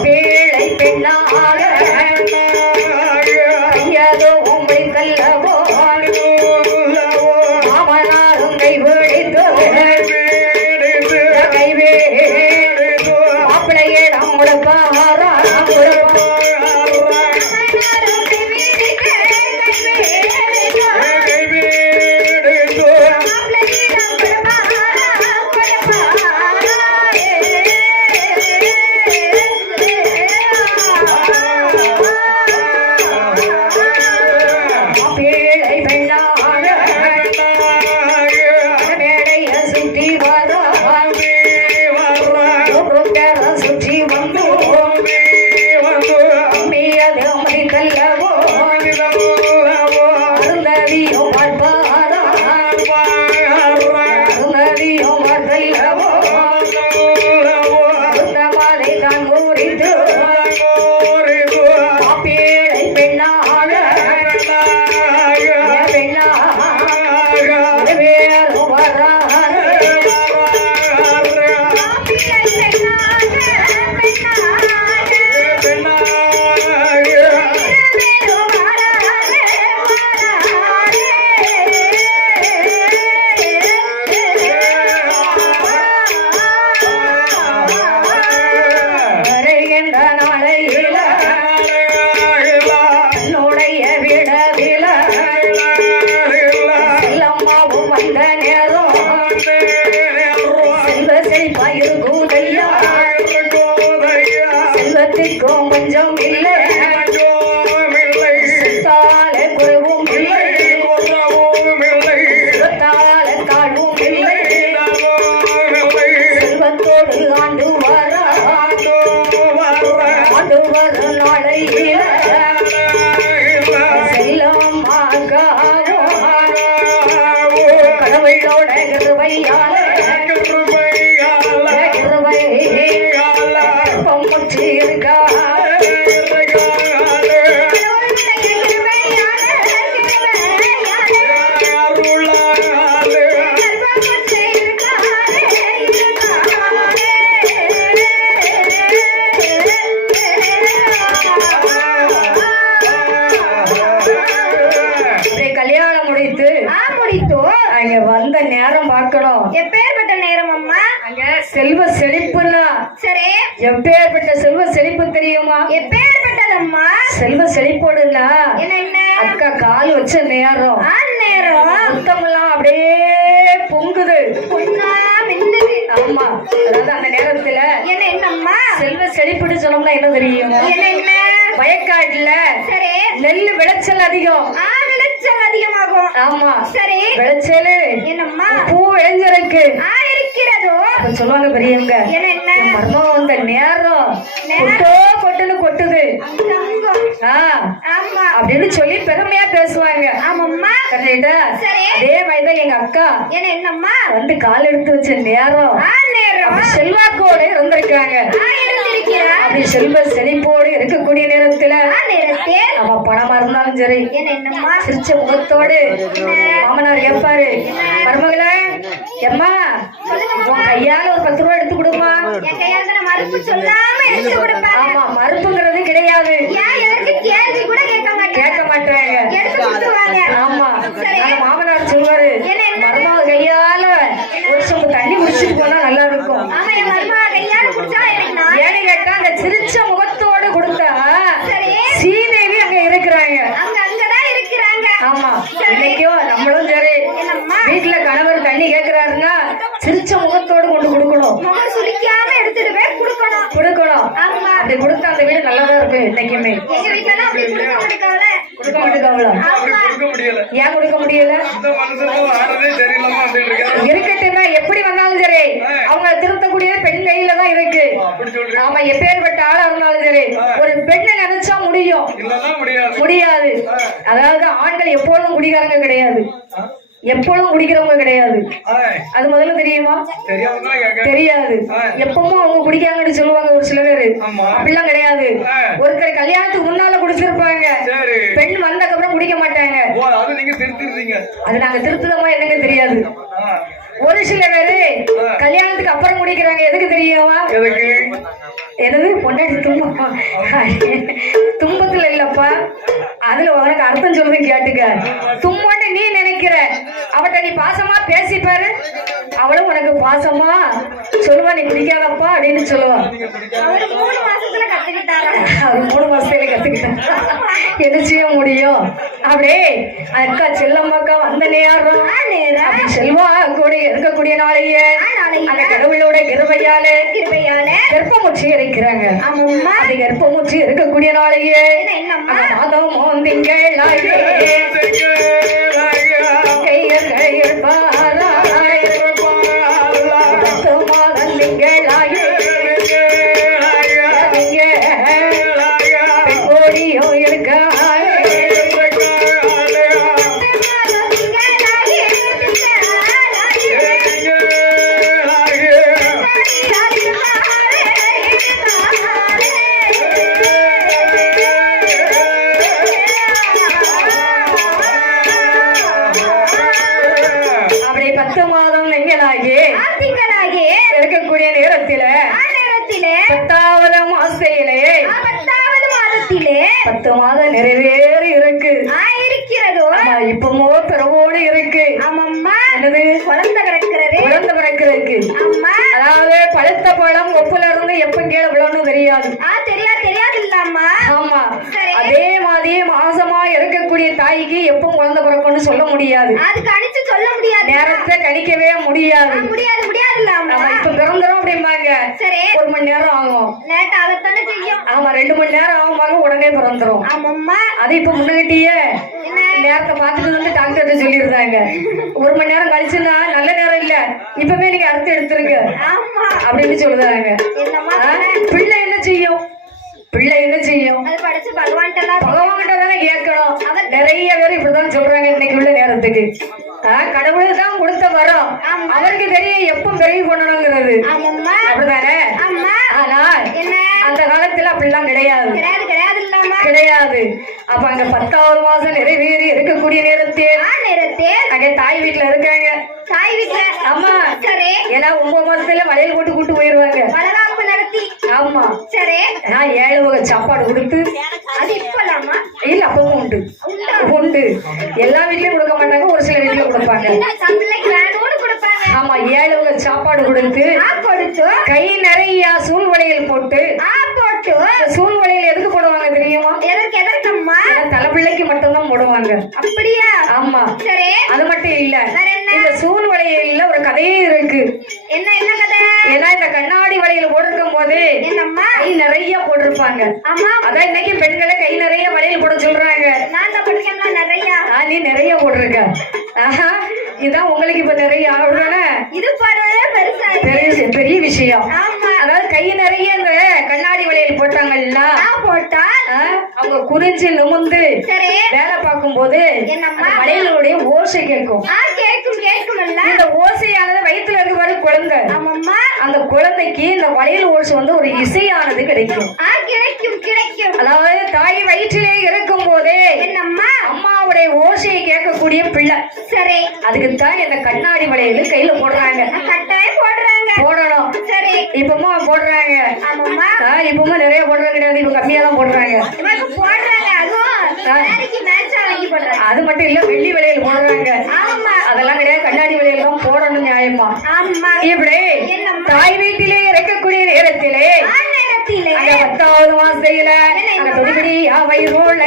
பேழை பெண்ணாக கையதோ உங்களை கல்லவோ மாமனாரும் கைவேடித்து கைவே மாப்பிள்ளையே நம்மளுக்கா முடித்து மாப்பிள்ளை பெண்ணாக பெண்ணாக வேறும் வராது வருகின்ற நாளையில என்னுடைய விடவில செல்லம்மாவும் வந்த நேரம் செல்வ செழிப்பாயிருக்குதையா செல்வத்திற்கும் கொஞ்சம் இல்லை செத்தால குறைவும் இல்லை செத்தால தாழ்வும் இல்லை செல்வத்தோடு ஆண்டு வர ஆண்டு வர நாளையில செல்லம்மாக்காவும் கடவுளோட கிருபையால முற்றி இருக்கா கல்யாணம் முடித்து அங்க வந்த நேரம் பார்க்கணும். எப்பேற்பட்ட நேரம் அம்மா? அங்க செல்வ செழிப்புன்னா சரி, எப்பேற்பட்ட செல்வ செழிப்பு தெரியுமா? எப்பேற்பட்டதம்மா? செல்வ செழிப்போடுன்னா என்ன அக்கா கால் வச்ச நேரம் நேரம் முத்தமெல்லாம் அப்படியே பொங்குது பொண்ணா மின்னுது. ஆமா, அதாவது அந்த நேரத்துல என்னம்மா செல்வ செழிப்புன்னு சொன்னோம்னா என்ன தெரியும்? என்ன வயக்காட்டுல சரி நெல்லு விளைச்சல் அதிகம். விளைச்சல் அதிகமாகும். ஆமா சரி, விளைச்சல் என்னம்மா பூ விளைஞ்சிருக்கு இருக்கிறதோ அப்ப சொல்லுவாங்க பெரியவங்க, என்ன மர்மம் வந்த நேரம் கொட்டோ கொட்டுன்னு கொட்டுது ஆமா அப்படின்னு சொல்லி பெருமையா பேசுவாங்க. ஆமாம்மா கரெக்டா? சரி, அதே மாதிரிதான் எங்க அக்கா என்னம்மா வந்து கால் எடுத்து வச்ச நேரம் நேரம் செல்வாக்கோட இருந்திருக்காங்க. அப்படி செல்வ செழிப்போடு இருக்கக்கூடிய நேரத்துல நம்ம பணமா இருந்தாலும் சரி என்னம்மா சிரிச்ச முகத்தோடு மாமனார் கேட்பாரு, மருமகளே எம்மா உன் கையால ஒரு 10 ரூபாய் எடுத்து கொடுமா. என் கையால மறுப்பு சொல்லாம எடுத்து கொடுப்பாங்க. ஆமா, மறுப்புங்கிறது கிடையாது. கேள்வி கூட கேட்க மாட்டாங்க, எடுத்து கொடுத்துருவாங்க. ஆமா, அந்த மாமனார் சொல்வாரு, மருமக கையால ஒரு சொம்பு தண்ணி குடிச்சிட்டு போனா நல்லா இருக்கும். ஆமா, என் மருமக கையால குடிச்சா எனக்கு ஏன்னு கேட்டா அந்த சிரிச்ச முகத்தோடு கொடுத்தா சீதேவி அங்க இருக்கிறாங்க. அங்கதான் இருக்கிறாங்க. ஆமா, இன்னைக்கும் நம்மளும் சரி வீட்டுல கணவர் தண்ணி கேட்கிறாருன்னா சிரிச்ச முகத்தோடு கொண்டு கொடுக்கணும். முகம் சுளிக்காம எடுத்துட்டு போய் கொடுக்கணும். ஆமா, அப்படி கொடுத்தா அந்த வீடு நல்லதா இருக்கு. இன்னைக்குமே எங்க வீட்டுல அப்படி கொடுக்க மாட்டேங்காவல. கொடுக்க மாட்டேங்காவல. ஏன் கொடுக்க முடியல? இருக்கட்டும்னா எப்படி வந்தாலும் சரி அவங்க திருத்தக்கூடிய பெண் கையில தான் இருக்கு. ஆமா, எப்பேற்பட்ட ஆளா இருந்தாலும் சரி ஒரு பெண்ணை நினைச்சா முடியும், முடியாது. அதாவது ஆண்கள் எப்பொழுதும் குடிகாரங்க கிடையாது, எப்பொழுதும் குடிக்கிறவங்க கிடையாது. அது முதல்ல தெரியுமா? தெரியாது. எப்பவும் அவங்க குடிக்காங்கன்னு சொல்லுவாங்க ஒரு சில பேரு. அப்படிலாம் கிடையாது. ஒருத்தர் கல்யாணத்துக்கு முன்னால குடிச்சிருப்பாங்க, பெண் வந்ததுக்கு அப்புறம் குடிக்க மாட்டாங்க. அது நாங்க திருத்துதமா என்னங்க தெரியாது. ஒரு சில பேரு கல்யாணத்துக்கு அப்புறம் குடிக்கிறாங்க. எதுக்கு தெரியுமா? எனது பொண்டாட்டி துன்பம் துன்பத்துல இல்லப்பா, அதுல உனக்கு அர்த்தம் சொல்லுது கேட்டுக்க. தும்மன்னு நீ நினைக்கிற, அவட்ட நீ பாசமா பேசிப்பாரு, அவளும் உனக்கு பாசமா சொல்லுவா நீ குடிக்காதப்பா அப்படின்னு சொல்லுவா. அவர் 3 மாசத்துல கத்துக்கிட்டாரா? அவர் 3 மாசத்துல கத்துக்கிட்டா என்ன செய்ய முடியும்? அப்படியே அக்கா செல்லம்மாக்கா வந்த நேரம் செல்வா கூட இருக்கக்கூடிய நாளையே அந்த கடவுளோட கிருபையால கர்ப்பமுற்றி இருக்கிறாங்க. அது கர்ப்பமுற்றி இருக்கக்கூடிய நாளையே மாதம் திங்களாயே கையர் கையர் பாராய் 10 மாதம் திங்களாயே பெண்கோடியோ இருக்காய் 10 மாதம் நிறைவேறி இருக்கு. இருக்கிறதோ இப்பமோ பிறவோடு இருக்கு. ஆமாம்மா என்னது? குழந்தை கிடக்கிறது. குழந்தை பிறக்கிறதுக்கு. அம்மா அதாவது பழுத்த பழம் ஒப்புல இருந்து எப்ப கீழே விழணும் தெரியாது. தெரியாது இல்லாமா. ஆமா. அதே மாதிரி மாசமா இருக்கக்கூடிய தாய்க்கு எப்ப குழந்தை பிறக்கும்னு சொல்ல முடியாது. அது கணிச்சு சொல்ல முடியாது. நேரத்தை கணிக்கவே முடியாது. முடியாது இல்லாமா. இப்ப பிறந்துரும் அப்படிம்பாங்க. சரி 1 மணி நேரம் ஆகும். லேட் ஆகத்தானே செய்யும். ஆமா 2 மணி நேரம் ஆகும்பாங்க, உடனே பிறந்துரும். ஆமாம்மா. அது இப்ப முன்னுகிட்டயே நேரத்தை பார்த்துட்டு வந்து டாக்டர் சொல்லியிருந்தாங்க. 1 மணி நேரம் கழிச்சுன்னா நல்ல நேரம் இல்ல, இப்பவே நீங்க அடுத்து எடுத்துருங்க அப்படின்னு சொல்லுதாங்க. பிள்ளை என்ன செய்யும்? பிள்ளை என்ன செய்யும்? பகவான்கிட்ட தானே கேட்கணும். நிறைய பேர் இப்படிதான் சொல்றாங்க இன்னைக்கு உள்ள நேரத்துக்கு. கடவுளுக்கு தான் கொடுத்த வரோம், அவருக்கு தெரியும் எப்ப பெரிய பண்ணணுங்கிறது. அப்படிதானே? ஆனா அந்த காலத்துல அப்படிலாம் கிடையாது. கிடையாது. அப்ப அங்க 10வது மாசம் நிறைவேறி இருக்கக்கூடிய நேரத்தே அங்க தாய் வீட்டுல இருக்காங்க. தாய் வீட்டுல ஆமா. ஏன்னா 9 மாசத்துல வளையல் போட்டு கூட்டு போயிருவாங்க. வளகாப்பு நடத்தி. ஆமா. சரி 7 வகை சாப்பாடு கொடுத்து. அது இப்பலாமா? இல்ல அப்பவும் உண்டு. உண்டு. எல்லா வீட்லயும் கொடுக்க மாட்டாங்க, ஒரு சில வீட்டுல கொடுப்பாங்க. ஆமா 7 வகை சாப்பாடு கொடுத்து கை நிறைய சூழ் வளையல் போட்டு. சூழ் வளையல் எதுக்கு போடுவாங்க தெரியுமா? எதற்கம்மா? தலைப்பிள்ளைக்கு மட்டும்தான் போடுவாங்க. அப்படியா? ஆமா. சரி அது மட்டும் இல்ல, இந்த சூழ் வளையல்ல ஒரு கதையே இருக்கு. என்ன கதை? ஏன்னா இந்த கண்ணாடி வளையல் போட்டிருக்கும் போது என்னம்மா கை நிறைய போட்டிருப்பாங்க. அதான் இன்னைக்கு பெண்களை கை நிறைய வளையல் போட சொல்றாங்க. நீ நிறைய போட்டிருக்க. இதுதான் உங்களுக்கு இப்ப நிறைய ஆகுதானே? பெரிய விஷயம். அதாவது கை நிறைய இந்த கண்ணாடி வளையல் போட்டாங்கன்னா போட்டா அவங்க குறிஞ்சு நிமிந்து வேலை பார்க்கும் போது வளையலுடைய ஓசை கேட்கும். இந்த ஓசையானது வயிற்றுல இருக்கிற குழந்தை, அந்த குழந்தைக்கு இந்த வளையல் ஓசை வந்து ஒரு இசையானது கிடைக்கும். அதாவது தாய் வயிற்றிலே இருக்கும் போதே அம்மாவுடைய ஓசையை கேட்கக்கூடிய பிள்ளை. சரி அதுக்குத்தான் இந்த கண்ணாடி வளையல் கையில போடுறாங்க. போடணும். சரி இப்பமா போடுறாங்க. இப்பமா நிறைய போடுறது கிடையாது, இப்ப கம்மியா தான் போடுறாங்க. அது மட்டும் இல்ல, வெள்ளி வளையல் போடுறாங்க. அதெல்லாம் கிடையாது, கண்ணாடி வளையல் தான் போடணும் நியாயமா. இப்படி தாய் வீட்டிலே இருக்கக்கூடிய நேரத்திலே 10வது மாசத்துல அங்க தொடிபடியா வயிறோள்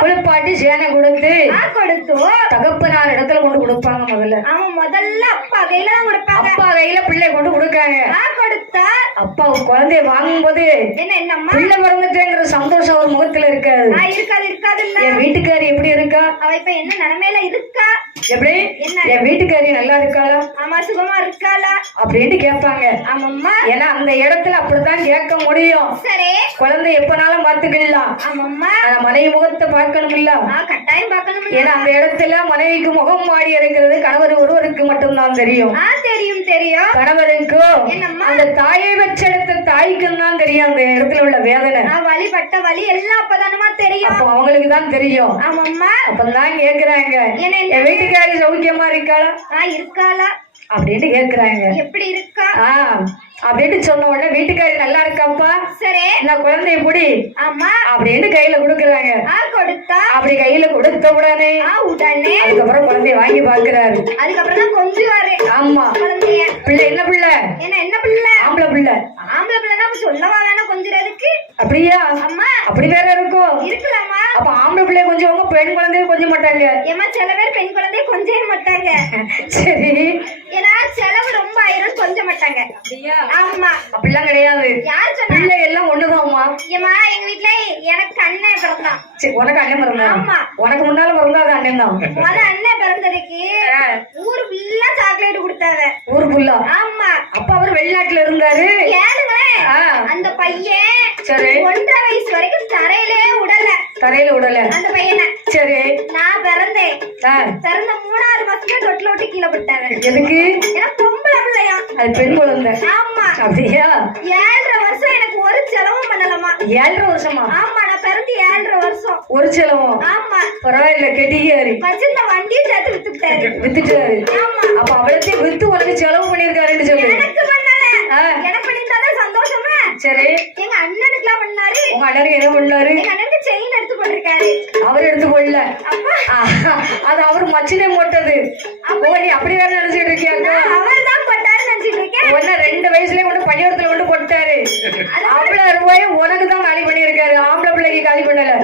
குளிப்பாட்டி சேனை கொடுத்து தகப்பனார் இடத்துல கொண்டு கொடுப்பாங்க. முதல்ல அப்பா கையில தான் கொடுப்பாங்க. அப்பா கையில பிள்ளை கொண்டு கொடுக்காங்க. அப்பா குழந்தைய வாங்கும் போது பிள்ளை பிறந்துட்டேங்கிற சந்தோஷம் ஒரு முகத்துல இருக்காது. என் வீட்டுக்காரி எப்படி இருக்கா? அவ இப்ப என்ன நிலைமையில இருக்கா? எப்படி என் வீட்டுக்காரி நல்லா இருக்காளா? ஆமா சுகமா இருக்காளா அப்படின்னு கேட்பாங்க. ஆமாம்மா. ஏன்னா அந்த இடத்துல அப்படித்தான் கேட்க முடியும். சரி குழந்தை எப்பனாலும் பாத்துக்கலாம். ஆமாம்மா. மனைவி முகத்தை பார்க்கணும் இல்ல? கட்டாயம் பார்க்கணும். ஏன்னா அந்த இடத்துல மனைவிக்கு முகம் மாறி இருக்கிறது கணவர் ஒருவருக்கு மட்டும்தான் தெரியும். தெரியும் தெரியும். கணவருக்கும் அந்த தாயை வச்செடுத்த தாய்க்கும் தான் தெரியும் அந்த இடத்துல உள்ள வேதனை, வழிபட்ட வழி எல்லாம் அப்பதானமா தெரியும். அப்போ அவங்களுக்கு தான் தெரியும். ஆமாம்மா. அப்பதான் கேக்குறாங்க, என் வீட்டுக்காரி சௌக்கியமா இருக்காளா? இருக்காளா அப்படின்னு கேக்குறாங்க. எப்படி இருக்கா அப்படின்னு சொன்ன உடனே வீட்டுக்காரி நல்லா இருக்காப்பா. சரி நான் குழந்தைய புடி. ஆமா அப்படின்னு கையில கொடுக்குறாங்க. கொடுத்தா அப்படி கையில கொடுத்த உடனே அதுக்கப்புறம் குழந்தைய வாங்கி பாக்குறாரு. அதுக்கப்புறம் தான் கொஞ்சுவாரு. ஆமா குழந்தைய. பிள்ளை என்ன பிள்ளை? என்ன பிள்ளை? ஆம்பளை பிள்ளை. ஆம்பளை பிள்ளைனா நம்ம சொல்லவா வேணாம் கொஞ்சிறதுக்கு. அப்படியா? அம்மா அப்படி வேற இருக்கும். இருக்கலாமா? அப்ப ஆம்பளை பிள்ளைய கொஞ்சம் பெண் குழந்தைய கொஞ்சம் மாட்டாங்க. ஏமா சில பேர் பெண் குழந்தைய கொஞ்சவே மாட்டாங்க. சரி. ஏன்னா செலவு ரொம்ப ஆயிரம் கொஞ்ச மாட்டாங்க. ஆமா அப்படிலாம் கிடையாது. யார் சொன்னா? பிள்ளை எல்லாம் ஒண்ணுதான்மா. ஏமா எங்க வீட்டுல எனக்கு அண்ணன் பிறந்தான். சரி, உனக்கு அண்ணன் பிறந்தா? ஆமா. உனக்கு முன்னால பிறந்தா அது அண்ணன் தான். முத அண்ணன் பிறந்ததுக்கு ஊரு ஃபுல்லா சாக்லேட் கொடுத்தாங்க. ஊரு ஃபுல்லா? ஆமா. அப்ப அவர் வெளிநாட்டுல இருந்தாரு. ஏனுங்களேன் அந்த பையன் சரி 1.5 வயசு வரைக்கும் தரையிலே உடல. தரையில உடல அந்த பையனை. சரி. நான் பிறந்தேன். பிறந்த 3வது மாசத்துல தொட்டில விட்டு கீழே போட்டாங்க. எதுக்கு? ஏன்னா பொம்பளை பிள்ளையா. அது பெண் குழந்தை. ஆமா. அப்படியா? 7.5 வருஷம் எனக்கு ஒரு செலவும் பண்ணலாமா. 7.5 வருஷமா? ஆமா நான் பிறந்து 7.5 வருஷம். ஒரு செலவும்? ஆமா. பரவாயில்ல, கெட்டியாரு. வச்சிருந்த வண்டியும் சேர்த்து வித்துட்டாரு. வித்துட்டாரு. ஆமா. அப்ப அவளத்தையும் வித்து உனக்கு செலவு பண்ணிருக்காருன்னு சொல்லு. எனக்கு பண்ணல. எனக்கு பண்ணிருந்தாதான் சந்தோஷமா. சரி. எங்க அண்ணனுக்குலாம் பண்ணாரு. உங்க அண்ணனுக்கு என்ன பண்ணாரு? எங்க அண்ணனுக்கு செயின் எடுத்து போட்டிருக்காரு. அவர் எடுத்து போடல. அது அவர் மச்சினே போட்டது. நீ அப்படி வேற நினைச்சிட்டு இருக்கியாங்க? அவர் தான் போட்டாரு நினைச்சிட்டு இருக்கேன். உன்ன 2 வயசுலயே கொண்டு பள்ளிக்கூடத்துல கொண்டு போட்டாரு. அவ்வளவு ரூபாய் உனக்கு தான் காலி பண்ணிருக்காரு. ஆம்பளை பிள்ளைக்கு காலி பண்ணல.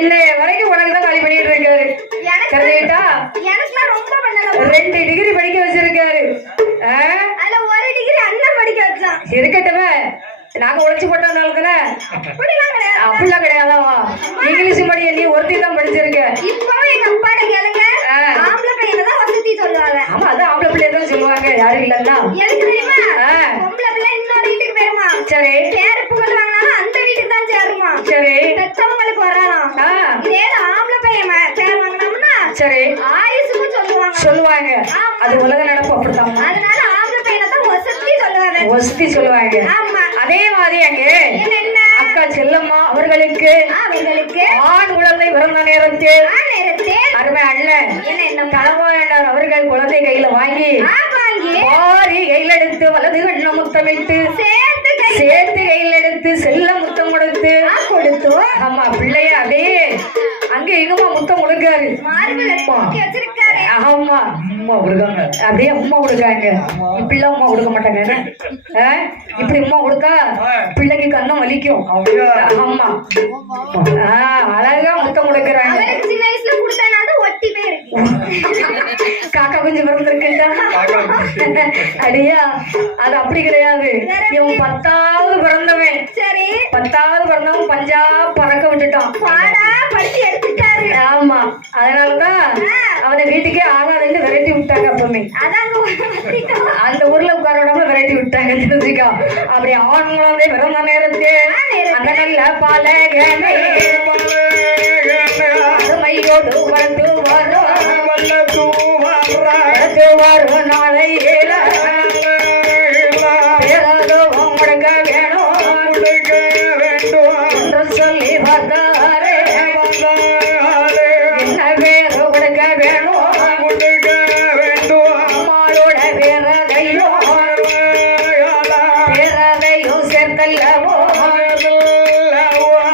இன்னைய வரைக்கும் உனக்கு தான் காலி பண்ணிட்டு இருக்காரு. கரெக்டா? எனக்குலாம் ரொம்ப பண்ணல. 2 டிகிரி படிக்க வச்சிருக்காரு. அதுல 1 டிகிரி அண்ணன் படிக்க வச்சான். இருக்கட்டுமே, நாங்க உழைச்சு போட்டோம்னால அப்படிலாம் கிடையாதாவா? இங்கிலீஷ் படிக்க நீ ஒருத்தி தான் படிச்சிருக்க. இப்பவும் எங்க அப்பாட கேளுங்க, ஆம்பளை பையனை தான் வசதி சொல்லுவாங்க. ஆமா, அது ஆம்பளை பிள்ளைய தான் சொல்லுவாங்க, யாரும் இல்லன்னா. எதுக்கு தெரியுமா? பொம்பளை பிள்ளை இன்னொரு வீட்டுக்கு போயிருமா. சரி. பேரு புகழ் வாங்கினாலும் அந்த வீட்டுக்கு தான் சேருமா. சரி. பெற்றவங்களுக்கு வராலாம். இதே ஆம்பளை பையன் பேர் வாங்கினோம்னா சரி ஆயுசுக்கும் சொல்லுவாங்க. அது உலக நடப்பு அப்படித்தான். அதனால ஆம்பளை பையனை தான் வசதி சொல்லுவாங்க. ஆமா. அதே மாதிரி அங்க அக்கா செல்லம்மா அவர்களுக்கு ஆண் குழந்தை பிறந்த நேரத்தில் அருமை அண்ணன் தலவாயனார் அவர்கள் குழந்தை கையில வாங்கி மாறி கையில் எடுத்து வலது கண்ண முத்தமிட்டு சேர்த்து கையில் எடுத்து செல்ல முத்தம் கொடுத்து ஆமா பிள்ளைய அப்படியே அங்க எங்கம்மா முத்தம் கொடுக்காரு. ஆமா அம்மா கொடுக்காங்க. அப்படியே அம்மா கொடுக்காங்க. இப்படிலாம் அம்மா கொடுக்க மாட்டாங்க. இப்படி அம்மா கொடுத்தா பிள்ளைக்கு கண்ணம் வலிக்கும். ஆமா. அழகா முத்தம் கொடுக்கறாங்க. சின்ன வயசுல கொடுத்தனால ஒட்டி போயிருக்கு. காக்கா குஞ்சு பிறந்திருக்குடா. அடியா அது அப்படி கிடையாது. இவன் 10வது பிறந்தவன். சரி. 10வது பிறந்தவன் பஞ்சா பறக்க விட்டுட்டான். பாடா படிச்சு எடுத்துட்டாரு. ஆமா. அதனாலதான் அவனை வீட்டுக்கே ஆகாதுன்னு விரட்டி விட்டாங்க. அப்பவுமே அந்த ஊர்ல உட்காரோடாம விரட்டி விட்டாங்க. தெரிஞ்சுக்கா. அப்படி ஆண்களோட பிறந்த நேரத்தே அந்த நல்ல பாலகமே மையோடு வரத்து வரும் நாளையில பேரதோ முடக்க வேணும் என்று சொல்லி வந்தாரே. என்ன பேரு கொடுக்க வேணும் அம்மாளோட பேரதையும் சேர்த்தல்லவோ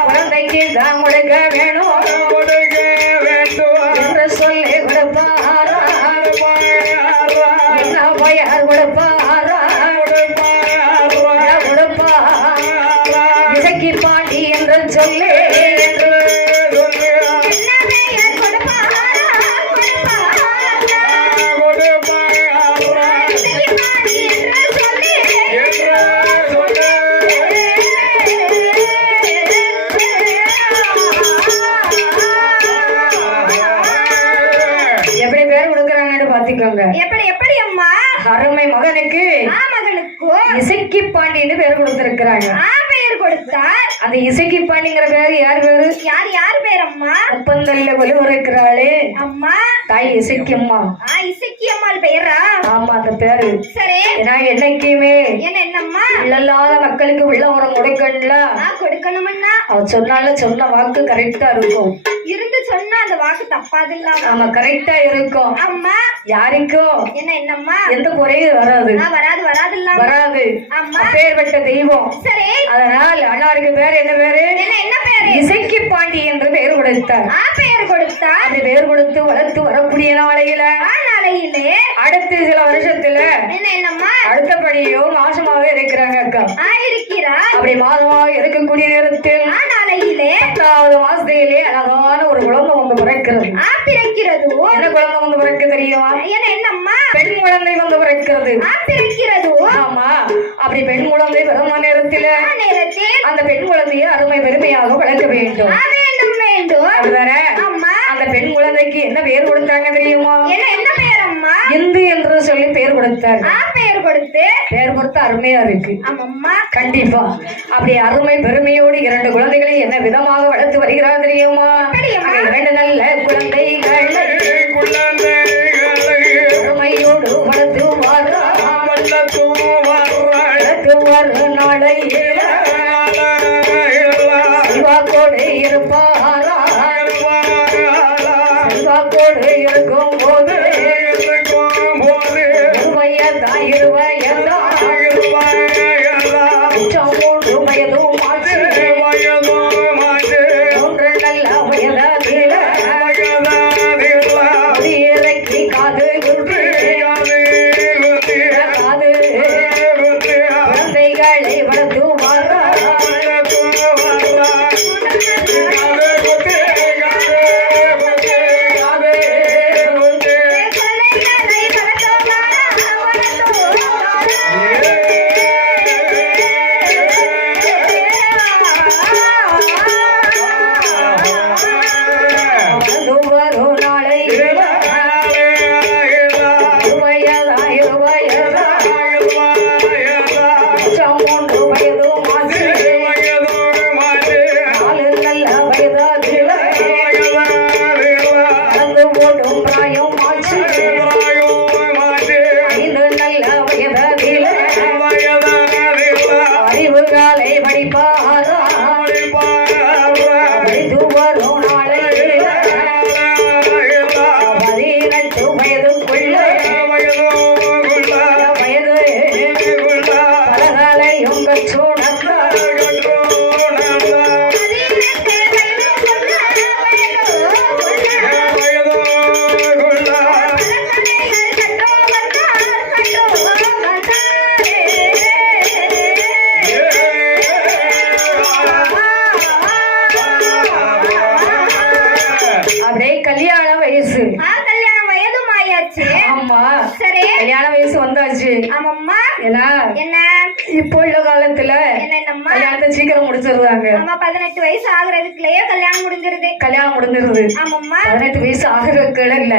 குழந்தைக்கு தான் கொடுக்க வேணும் என்று சொல்லி கொடுப்பாரா. என்ன பையர் கொடுப்பாரா இசைக்கு பாண்டி என்று சொல்லி எப்படி பேர் கொடுக்கறாங்கன்னு பாத்துக்கோங்க. எப்படி அம்மா? அருமை மகனுக்கு இசைக்கு பாண்டின்னு பேர் கொடுத்திருக்கிறாங்க. பேர் கொடுத்தா அந்த இசைக்கு பாண்டிங்கிற பேரு யார் பேரு? யார் பேர் அம்மா? ஒப்பந்தல்ல கொலுவருக்கிறாளே அம்மா தாய் இசைக்கு அம்மா. இசைக்கு அம்மாள் பெயரா? ஆமா அந்த பேரு. சரி. ஏன்னா என்னைக்குமே என்னம்மா இல்லாத மக்களுக்கு உள்ள உரம் கொடுக்கணும்ல. கொடுக்கணும்னா அவ சொன்ன வாக்கு கரெக்டா இருக்கும். இருந்து சொன்னா அந்த வாக்கு தப்பாது இல்ல. ஆமா கரெக்டா இருக்கும். அம்மா யாருக்கும் என்னம்மா எந்த குறையும் வராது. வராது இல்ல வராது. அம்மா பேர் பெற்ற தெய்வம். சரி. அதனால் அண்ணாருக்கு பேர் என்ன பேரு? என்ன பேரு? சரி. இசைக்கு பாண்டி என்று பெயர் கொடுத்தார். பெயர் கொடுத்தார். அப்படி பெயர் கொடுத்து வளர்த்து வரக்கூடிய நாளையில நாளையிலே அடுத்து சில வருஷத்துல என்னம்மா அடுத்தபடியோ மாசமாக இருக்கிறாங்க அக்கா. இருக்கிறார். அப்படி மாதமாக இருக்கக்கூடிய நேரத்தில் நாளையிலே 10வது மாசத்திலே அழகான ஒரு குழந்தை வந்து பிறக்கிறது. பிறக்கிறது. என்ன குழந்தை வந்து பிறக்க தெரியுமா? என்னம்மா? பெண் குழந்தை வந்து பிறக்கிறது. பிறக்கிறது. ஆமா. அப்படி பெண் குழந்தை பிறந்த நேரத்தில் அந்த பெண் குழந்தையை அருமை பெருமையாக வளர்க்க வேண்டும். அப்படிதானே? அந்த பெண் குழந்தைக்கு என்ன பெயர் கொடுத்தாங்க தெரியுமா? என்ன பெயர் அம்மா? இந்து என்று சொல்லி பெயர் கொடுத்தாங்க. பெயர் கொடுத்து அருமையா இருக்கு. கண்டிப்பா. அப்படி அருமை பெருமையோடு 2 குழந்தைகளை என்ன விதமாக வளர்த்து வருகிறார் தெரியுமா? 2 நல்ல குழந்தைகள் அருமையோடு வளர்த்து வரும் நாளையில் செல்வாக்கோடு இருப்பாரா? செல்வாக்கோடு இருக்கும் போது இருவயதான் 3 வயதும் ஆச்சு. 3 நல்ல வயதில் இறக்கி காது குழந்தைகளை வளர்த்து வரும் நாளை அறிவுகாலை படிப்பாரா? படித்து வரும் நாளை 18 வயதுக்குள்ள வயது பலகாலையும் கற்றோணத்தார். அப்படியே கல்யாண வயசு. கல்யாண வயதும் ஆயாச்சு. ஆமா. சரி. கல்யாண வயசு வந்தாச்சு. ஆமாம்மா. என்ன இப்போ உள்ள காலத்துல என்னம்மா? கல்யாணத்தை சீக்கிரம் முடிச்சிருவாங்க. 18 வயசு ஆகுறதுக்குள்ளேயே கல்யாணம் முடிஞ்சிருது. ஆமாம்மா. 18 வயசு ஆகுறதுக்கு இல்ல,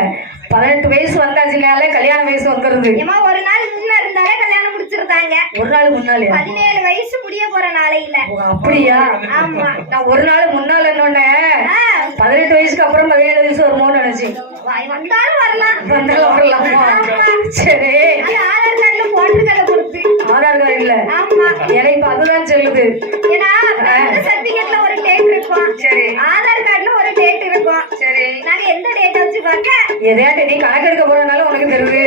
18 வயசு வந்தாச்சுனால கல்யாண வயசு வந்துருது. ஒரு நாள் முன்ன இருந்தாலே கல்யாணம் முடிச்சிருந்தாங்க. ஒரு நாள் முன்னாலே 17 வயசு முடிய போற நாளையில. அப்படியா? ஆமா. நான் ஒரு நாள் முன்னால என்னொன்ன 18 வயசுக்கு அப்புறம் 17 வயசு வருமோன்னு நினைச்சேன். வந்தாலும் வரலாம். சரி. ஆதார் கார்டுல போட்டிருக்கத கொடுத்து. ஆதார் கார்டு இல்ல. ஆமா. எனக்கு அதுதான் சொல்லுது. ஏன்னா சர்டிபிகேட்ல ஒரு டேட் இருக்கும். சரி. ஆதார் கார்டுல ஒரு டேட் இருக்கும். சரி. நாங்க எந்த டேட் வச்சு பார்க்க? எதையாட்டு நீ கணக்கெடுக்க போறதுனால உனக்கு தெரியுது,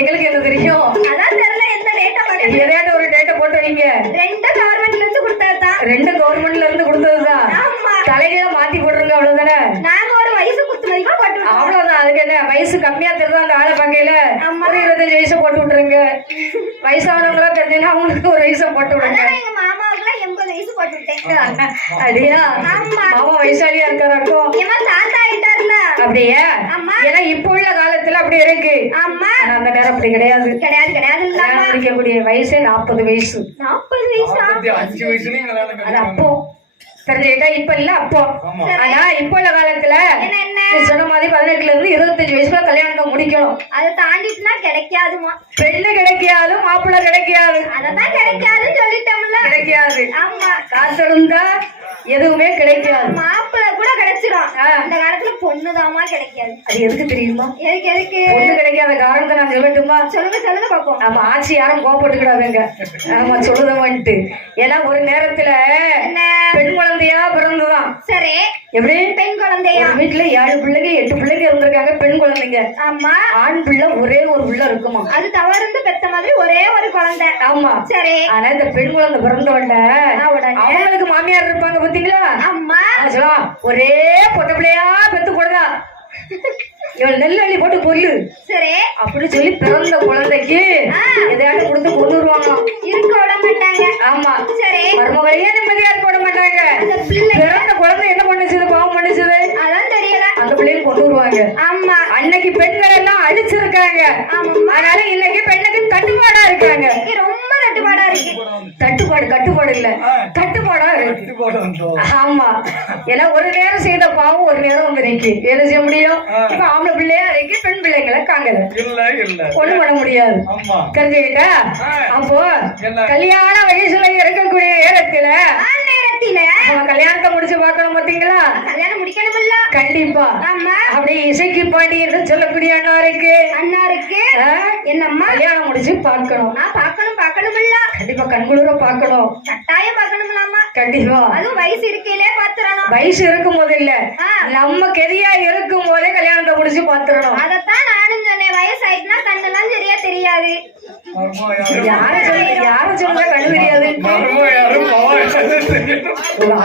எங்களுக்கு என்ன தெரியும்? அதான் தெரியல எந்த டேட்டா பார்க்க. எதையாட்டு ஒரு டேட்டை போட்டு வைங்க. 2 கவர்மெண்ட்ல இருந்து கொடுத்ததுதான். 2 கவர்மெண்ட்ல இருந்து கொடுத்ததுதான். ஆமா. தலைகீழ மாத்தி போட்டுருங்க, அவ்வளவுதானே? நாங்க ஒரு வயசு குத்துமதிப்பா போட்டு அவ்வளவுதான். அதுக்கு என்ன வயசு கம்மியா தெரியுதா அந்த ஆளை பார்க்கையில ஒரு 25 வயசு போட்டு விட்டுருங்க. வயசானவங்களா தெரிஞ்சா அவங்களுக்கு ஒரு வயசை போட்டு விடுங்க. எங்க மாமாவுக்குலாம் 80 வயசு போட்டு விட்டேன். அப்படியா? மாமா வயசாலியா இருக்காராக்கும். தாத்தா ஆயிட்டாருல. அப்படியே? ஏன்னா இப்ப உள்ள காலத்துல அப்படி இருக்கு. ஆமா. அந்த நேரம் அப்படி கிடையாது. முடிக்கக்கூடிய வயசே 40 வயசு. 40 வயசு 5 வயசுல அது அப்போ தெரிஞ்சுக்கிட்டா, இப்ப இல்ல அப்போ. ஆனா இப்ப உள்ள காலத்துல சொன்ன மாதிரி 18ல இருந்து 25 வயசுல கல்யாணத்தை முடிக்கணும். அதை தாண்டிட்டுனா கிடைக்காதுமா. பெண்ணு கிடைக்காது, மாப்பிள்ளை கிடைக்காது. அததான் கிடைக்காதுன்னு சொல்லிட்டோம்ல. கிடைக்காது. ஆமா. காசு இருந்தா எதுவுமே கிடைக்காது. மாப்பிள்ளை கூட கிடைச்சிடும். அந்த காலத்துல பொண்ணுதாமா கிடைக்காது. அது எதுக்கு தெரியுமா? எதுக்கு பொண்ணு கிடைக்காத காரணத்தை நான் சொல்லட்டுமா? சொல்லுங்க பாப்போம். நம்ம ஆட்சி யாரும் கோபப்பட்டுக்கிடாதுங்க. நம்ம சொல்லுதவன்ட்டு. ஏன்னா ஒரு நேரத்துல பெண் குழந்தையா பிறந்துதான். சரி. எப்படி? பெண் குழந்தையா? வீட்டுல 7 பிள்ளைங்க 8 பிள்ளைங்க இருந்திருக்காங்க பெண் குழந்தைங்க. ஆமா. ஆண் பிள்ளை ஒரே ஒரு பிள்ளை இருக்குமா. அது தவறுந்து பெத்த மாதிரி ஒரே ஒரு குழந்தை. ஆமா. சரி. ஆனா இந்த பெண் குழந்தை பிறந்த உடனே அவங்களுக்கு மாமியார் இருப்பாங்க பாத்தீங்களா? ஆமா. சொல்லுவான் ஒரே பொட்ட பிள்ளையா பெத்து போடுதா இவள் நெல்லி போட்டு கொல்லு சரி அப்படி சொல்லி பிறந்த குழந்தைக்கு எதையாவது கொடுத்து கொண்டு வருவாங்களாம். இருக்க விட மாட்டாங்க. ஆமா சரி மருமகளையே நிம்மதியா இருக்க விட மாட்டாங்க. பிறந்த குழந்தை என்ன பண்ணுச்சுது பாவம் பண்ணுச்சுது அதான் தெரியல. அந்த பிள்ளைங்க கொண்டு வருவாங்க. ஆமா அன்னைக்கு பெண்கள் எல்லாம் அழிச்சிருக்காங்க. அதனால இன்னைக்கு பெண்ணுக்கு தட்டுப்பாடா இருக்காங்க. ரொம்ப தட்டுப்பாடா இருக்கு. தட்டுப்பாடு கட்டுப்பாடு இல்ல தட்டுப்பாடா இருக்கு. ஆமா ஏன்னா ஒரு நேரம் செய்த பாவம் ஒரு நேரம் வந்து நிக்கு என்ன செய்ய முடியும். இப்ப ஆம்பளை பிள்ளையா இருக்கு பெண் பிள்ளைங்களை காங்கல ஒண்ணு பண்ண முடியாது. தெரிஞ்சுக்கிட்டா அப்போ கல்யாண வயசுல இருக்கக்கூடிய நேரத்துல அவன் கல்யாணத்தை முடிச்சு பாக்கணும் பாத்தீங்களா. கல்யாணம் முடிக்கணும்ல கண்டிப்பா. அப்படி இசைக்கு பாண்டி என்று சொல்லக்கூடிய அண்ணாருக்கு என்னம்மா கல்யாணம் முடிச்சு பாக்கணும். பாக்கணும்ல கண்டிப்பா கண்குளிர பாக்கணும். கட்டாயம் பாக்கணும்லாமா. கண்டிப்பா அதுவும் வயசு இருக்கையிலே பாத்துறணும். வயசு இருக்கும் போது இல்ல நம்ம கெதியா இருக்கும் போதே கல்யாணத்தை முடிச்சு பாத்துறணும். அதத்தான் நானும் சொன்னேன். வயசு ஆயிட்டுனா கண்ணெல்லாம் சரியா தெரியாது. யார சொல்ல கண்ணு தெரியாது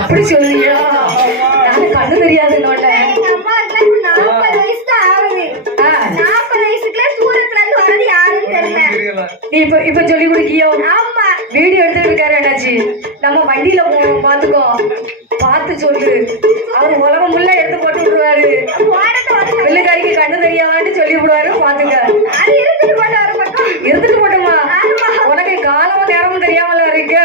அப்படி சொல்லியா நான் கண்ணு தெரியாது. எங்க அம்மாவுக்கு 40 வயசு தான் ஆகுது. 40 வயசுக்குள்ள தூரத்துல இருந்து வரது யாருன்னு தெரியல. நீ இப்ப சொல்லி கொடுக்கியோ. ஆமா வீடியோ எடுத்துட்டு இருக்காரு என்னாச்சு நம்ம வண்டியில போவோம் பாத்துக்கோ பார்த்து சொல்லு. அவர் உலகம் முள்ள எடுத்து போட்டு விட்டுருவாரு. பிள்ளைக்காரிக்கு கண்ணு தெரியாதான்னு சொல்லி விடுவாரு. பாத்துக்க இருந்துட்டு போட்டோமா உனக்கு காலமும் நேரமும் தெரியாமல இருக்கு.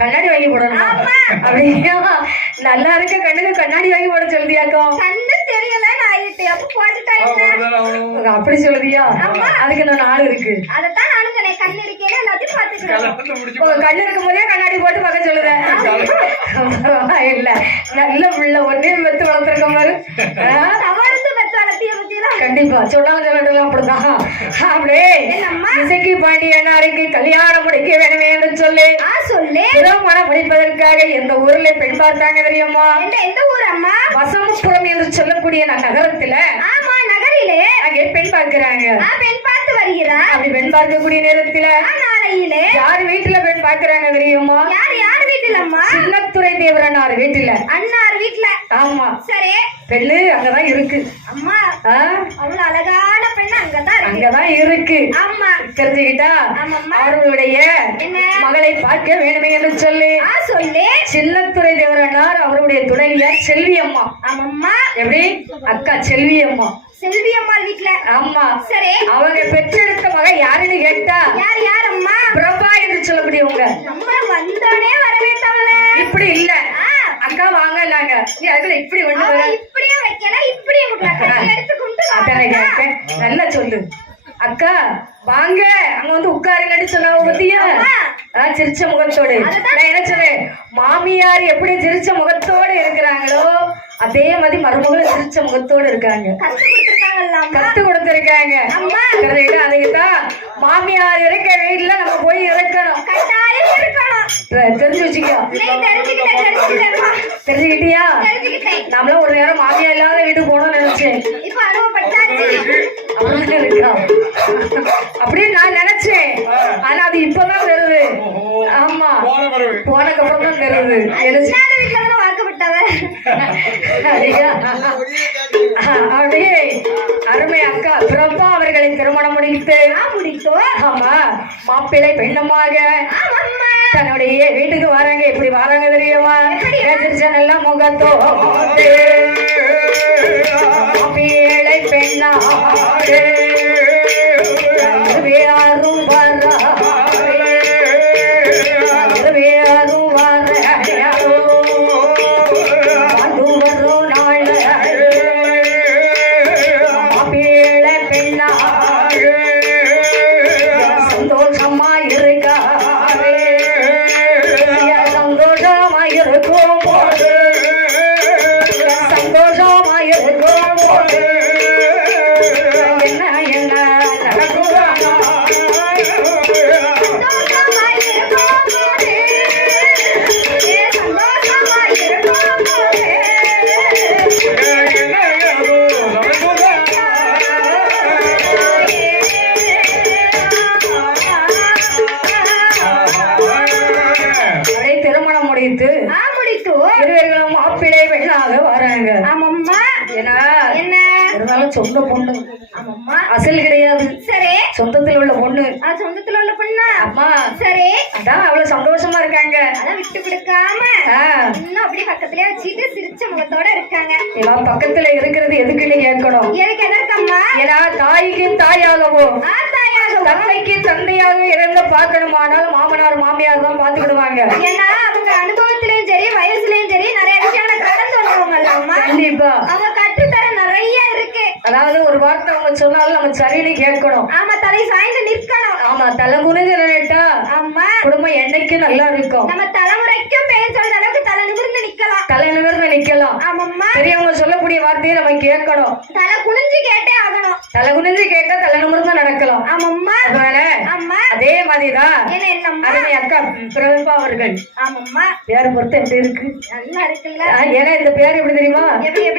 கண்ணாடி வாங்கி போடணும் அப்படியா. நல்லா இருக்க கண்ணுக்கு கண்ணாடி வாங்கி போட சொல்லுதியாக்கும். அப்படி சொல்லுதியா. அதுக்கு இன்னும் நாள் இருக்கு. கண்ணு இருக்கும் போதே கண்ணாடி போட்டு பார்க்க சொல்லுறேன். இல்ல நல்ல பிள்ளை ஒன்னே மெத்து வளர்த்துருக்க மாதிரி. கண்டிப்பா சொன்னாலும் சொல்லட்டும் அப்படிதான். அப்படியே இசைக்கு பாண்டியனாருக்கு கல்யாணம் முடிக்க வேணுமே என்று சொல்லி திருமணம் முடிப்பதற்காக எந்த ஊர்ல பெண் பார்த்தாங்க தெரியுமா. எந்த ஊர் அம்மா? வசமபுரம் என்று சொல்லக்கூடிய நகரத்துல நகரிலே அங்கே பெண் பார்க்கிறாங்க. பெண் பார்த்து வருகிறார். அப்படி பெண் பார்க்கக்கூடிய நேரத்துல நாளையிலே யார் வீட்டுல பெண் பார்க்கிறாங்க தெரியுமா. யார் வீட்டுல அம்மா? சின்னத்துறை தேவரனார் வீட்டுல. அண்ணார் வீட்டுல. ஆமா சரி பெண்ணு அங்கதான் இருக்கு. அம்மா அவ்வளவு அழகான பெண்ணு அங்கதான் இருக்கு. ஆமா தெரிஞ்சுக்கிட்டா அவர்களுடைய மகளை பார்க்க வேணுமே என்று சொல்லி சின்னத்துறை தேவரனார் அவருடைய துணைவியார் செல்வி அம்மா. ஆமாம்மா எப்படி அக்கா செல்வி அம்மா. செல்வி அம்மா வீட்டுல. ஆமா சரி அவங்க பெற்றெடுத்த மக யாருன்னு கேட்டா யார் அம்மா? பிரபா என்று சொல்லக்கூடியவங்க. நம்ம வந்தோடனே வரவேற்றாங்க. இப்படி இல்ல அக்கா வாங்க நாங்க நீ அதுல இப்படி ஒண்ணு வர இப்படியே வைக்கல இப்படியே எடுத்து நல்லா சொல்லு. அக்கா வாங்க அங்க வந்து உட்காருங்கன்னு சொன்னாங்க பத்தியா. சிரிச்ச முகத்தோடு. நான் என்ன சொன்னேன் மாமியார் எப்படி சிரிச்ச முகத்தோடு இருக்கிறாங்களோ அதே மாதிரி மருமகளும் சிரிச்ச முகத்தோடு இருக்காங்க. கத்து கொடுத்திருக்காங்க. அதுக்குதான் மாமியார் இருக்க வீட்டுல நம்ம போய் இருக்கணும். தெரிஞ்சு வச்சுக்கோ. தெரிஞ்சுக்கிட்டியா. நம்மளும் ஒரு நேரம் மாமியார் இல்லாத வீட்டுக்கு போகணும்னு நினைச்சேன். அப்படின்னு நான் நினைச்சேன். ஆனா அது இப்பதான் வருது. ஆமா போனக்கு அப்புறம் தான் வருது. அப்படியே அருமை அக்கா பிரபா அவர்களை திருமணம் முடித்தோம். ஆமா மாப்பிள்ளை பெண்ணமாக தன்னுடைய வீட்டுக்கு வராங்க. எப்படி வராங்க தெரியுமா. நல்ல முகத்தோ மாப்பிள்ளை பெண்ணாக வேறும் வர வேறும் வர சந்தோஷமா இருக்காரு. சந்தோஷமா இருக்கும் போது சந்தோஷமா இருக்கும் போது என்ன நடக்குவாங்க. முடிந்து இருவர்களும் மாப்பிள்ளை பெண்ணாக வராங்க. ஆமாம்மா. ஏன்னா என்ன இருந்தாலும் சொந்த பொண்ணு, ஆமாம்மா. அசல் கிடையாது, சரி சொந்தத்தில் உள்ள பொண்ணு. சொந்தத்துல உள்ள பொண்ணா? அம்மா சரி அதான் அவ்வளவு சந்தோஷமா இருக்காங்க. அதான் விட்டு கொடுக்காம இன்னும் அப்படி பக்கத்துலயே வச்சுட்டு சிரிச்ச முகத்தோட இருக்காங்க. இவன் பக்கத்துல இருக்கிறது எதுக்குன்னு கேட்கணும். எனக்கு எதற்கம்மா? ஏன்னா தாய்க்கு தாயாகவோ தாயாகவோ தந்தைக்கு தந்தையாக இருந்து பார்க்கணுமானால் மாமனார் மாமியார் தான் பாத்துக்கிடுவாங்க. ஏன்னா அவங்க அனுபவத்திலயும் சரி வயசுலயும் சரி நிறைய விஷயங்களை கடந்து வந்தவங்க. கண்டிப்பா அவங்க கற்றுத்தர நிறைய இருக்கு. அதாவது ஒரு வார்த்தை அவங்க சொன்னாலும் நம்ம சரின்னு கேட்கணும். ஆமா, தலை சாய்ந்து நிற்கணும். ஆமா, தலை குனிஞ்சு நின்னுட்டா ஆமா குடும்பம் என்னைக்கும் நல்லா இருக்கும். நம்ம தலைமுறைக்கும் பேர் சொல்ற அளவுக்கு தலை நிமிர்ந்து நிக்கலாம். தலை நிமிர்ந்து நிக்கலாம். ஆமாம்மா. பெரியவங்க சொல்லக்கூடிய வார்த்தையை நம்ம கேட்கணும். தலை குனிஞ்சு கேட்டே ஆகணும். தலை குனிஞ்சு கேட்டா தலை நிமிர்ந்து நடக்கலாம். ஆமாம்மா. ஆமா, அதே மாதிரிதான் என்னம்மா அருமை அக்கா பிரபா அவர்கள். ஆமாம்மா. பேர் பொறுத்து எப்படி இருக்கு? நல்லா இருக்குல்ல. ஏன்னா இந்த பேர் எப்படி தெரியுமா?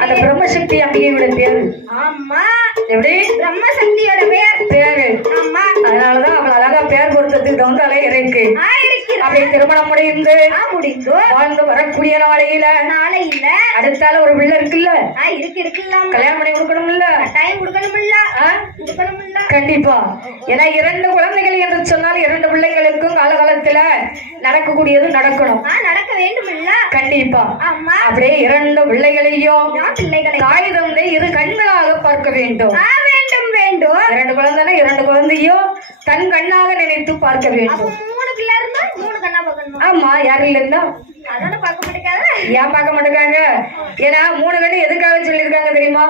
அந்த பிரம்மசக்தி அம்பிகையோட பேரு. ஆமா, எப்படி? பிரம்மசக்தியோட பேரு. ஆமா, அதனாலதான் அவள் அழகா பேர் பொருத்தத்துக்கு தகுந்தாலே இருக்கு. அப்படி திருமணம் முடிந்து வாழ்ந்து வரக்கூடிய நாளையில அடுத்தால ஒரு பிள்ளை இருக்குல்ல, கல்யாணம் பண்ணி கொடுக்கணும்ல, கண்டிப்பா. ஏன்னா 2 குழந்தைகள் என்று சொன்னால் 2 பிள்ளைகளுக்கும் காலகாலத்துல நடக்கக்கூடியது நடக்கணும், நடக்க வேண்டும். கண்டிப்பா. அப்படியே 2 பிள்ளைகளையும் தாய் தந்தை 2 கண்களாக பார்க்க வேண்டும். 2 குழந்தைனா 2 குழந்தையும் தன் கண்ணாக நினைத்து பார்க்க வேண்டும். 3 பிள்ளை இருந்தா 3 கண்ணா பார்க்கணும். ஆமா, யாரும் இல்லைன்னா அதான பார்க்க மாட்டேங்காத. ஏன் பார்க்க மாட்டேங்காங்க? ஏன்னா 3 கண்ணு எதுக்காக சொல்லியிருக்காங்க தெரியுமா?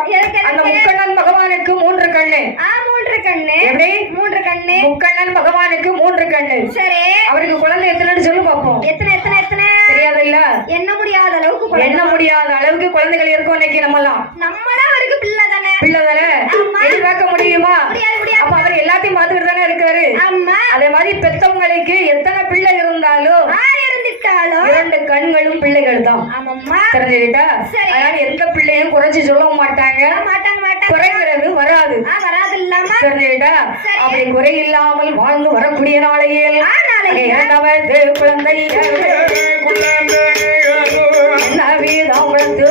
அந்த முக்கண்ணன் பகவானுக்கு 3 கண்ணு. 3 கண்ணு. எப்படி? 3 கண்ணு. முக்கண்ணன் பகவானுக்கு 3 கண்ணு. சரி, அவருக்கு குழந்தை எத்தனைன்னு சொல்லு பாப்போம். எத்தனை எத்தனை எத்தனை தெரியாது இல்ல? என்ன முடியாத அளவுக்கு என்ன முடியாத அளவுக்கு குழந்தைகள் இருக்கும் இன்னைக்கு. நம்மளாம் அவருக்கு பிள்ளை தானே, பிள்ளை தானே எதிர்பார்க்க முடியுமா? அப்ப அவர் எல்லாத்தையும் பார்த்துக்கிட்டு தானே இருக்காரு. அதே மாதிரி பெத்தவங்களுக்கு எத்தனை பிள்ளை இருந்தாலும் 2 கண்களும் பிள்ளைகள் தான். தெரிஞ்சுக்கிட்டா? அதனால எந்த பிள்ளையும் குறைச்சு சொல்ல மாட்டாங்க, குறைகிறது வராது. தெரிஞ்சுக்கிட்டா? அப்படி குறை இல்லாமல் வாழ்ந்து வரக்கூடிய நாளையில் 2வது குழந்தை என்ன வீதம் வளர்த்து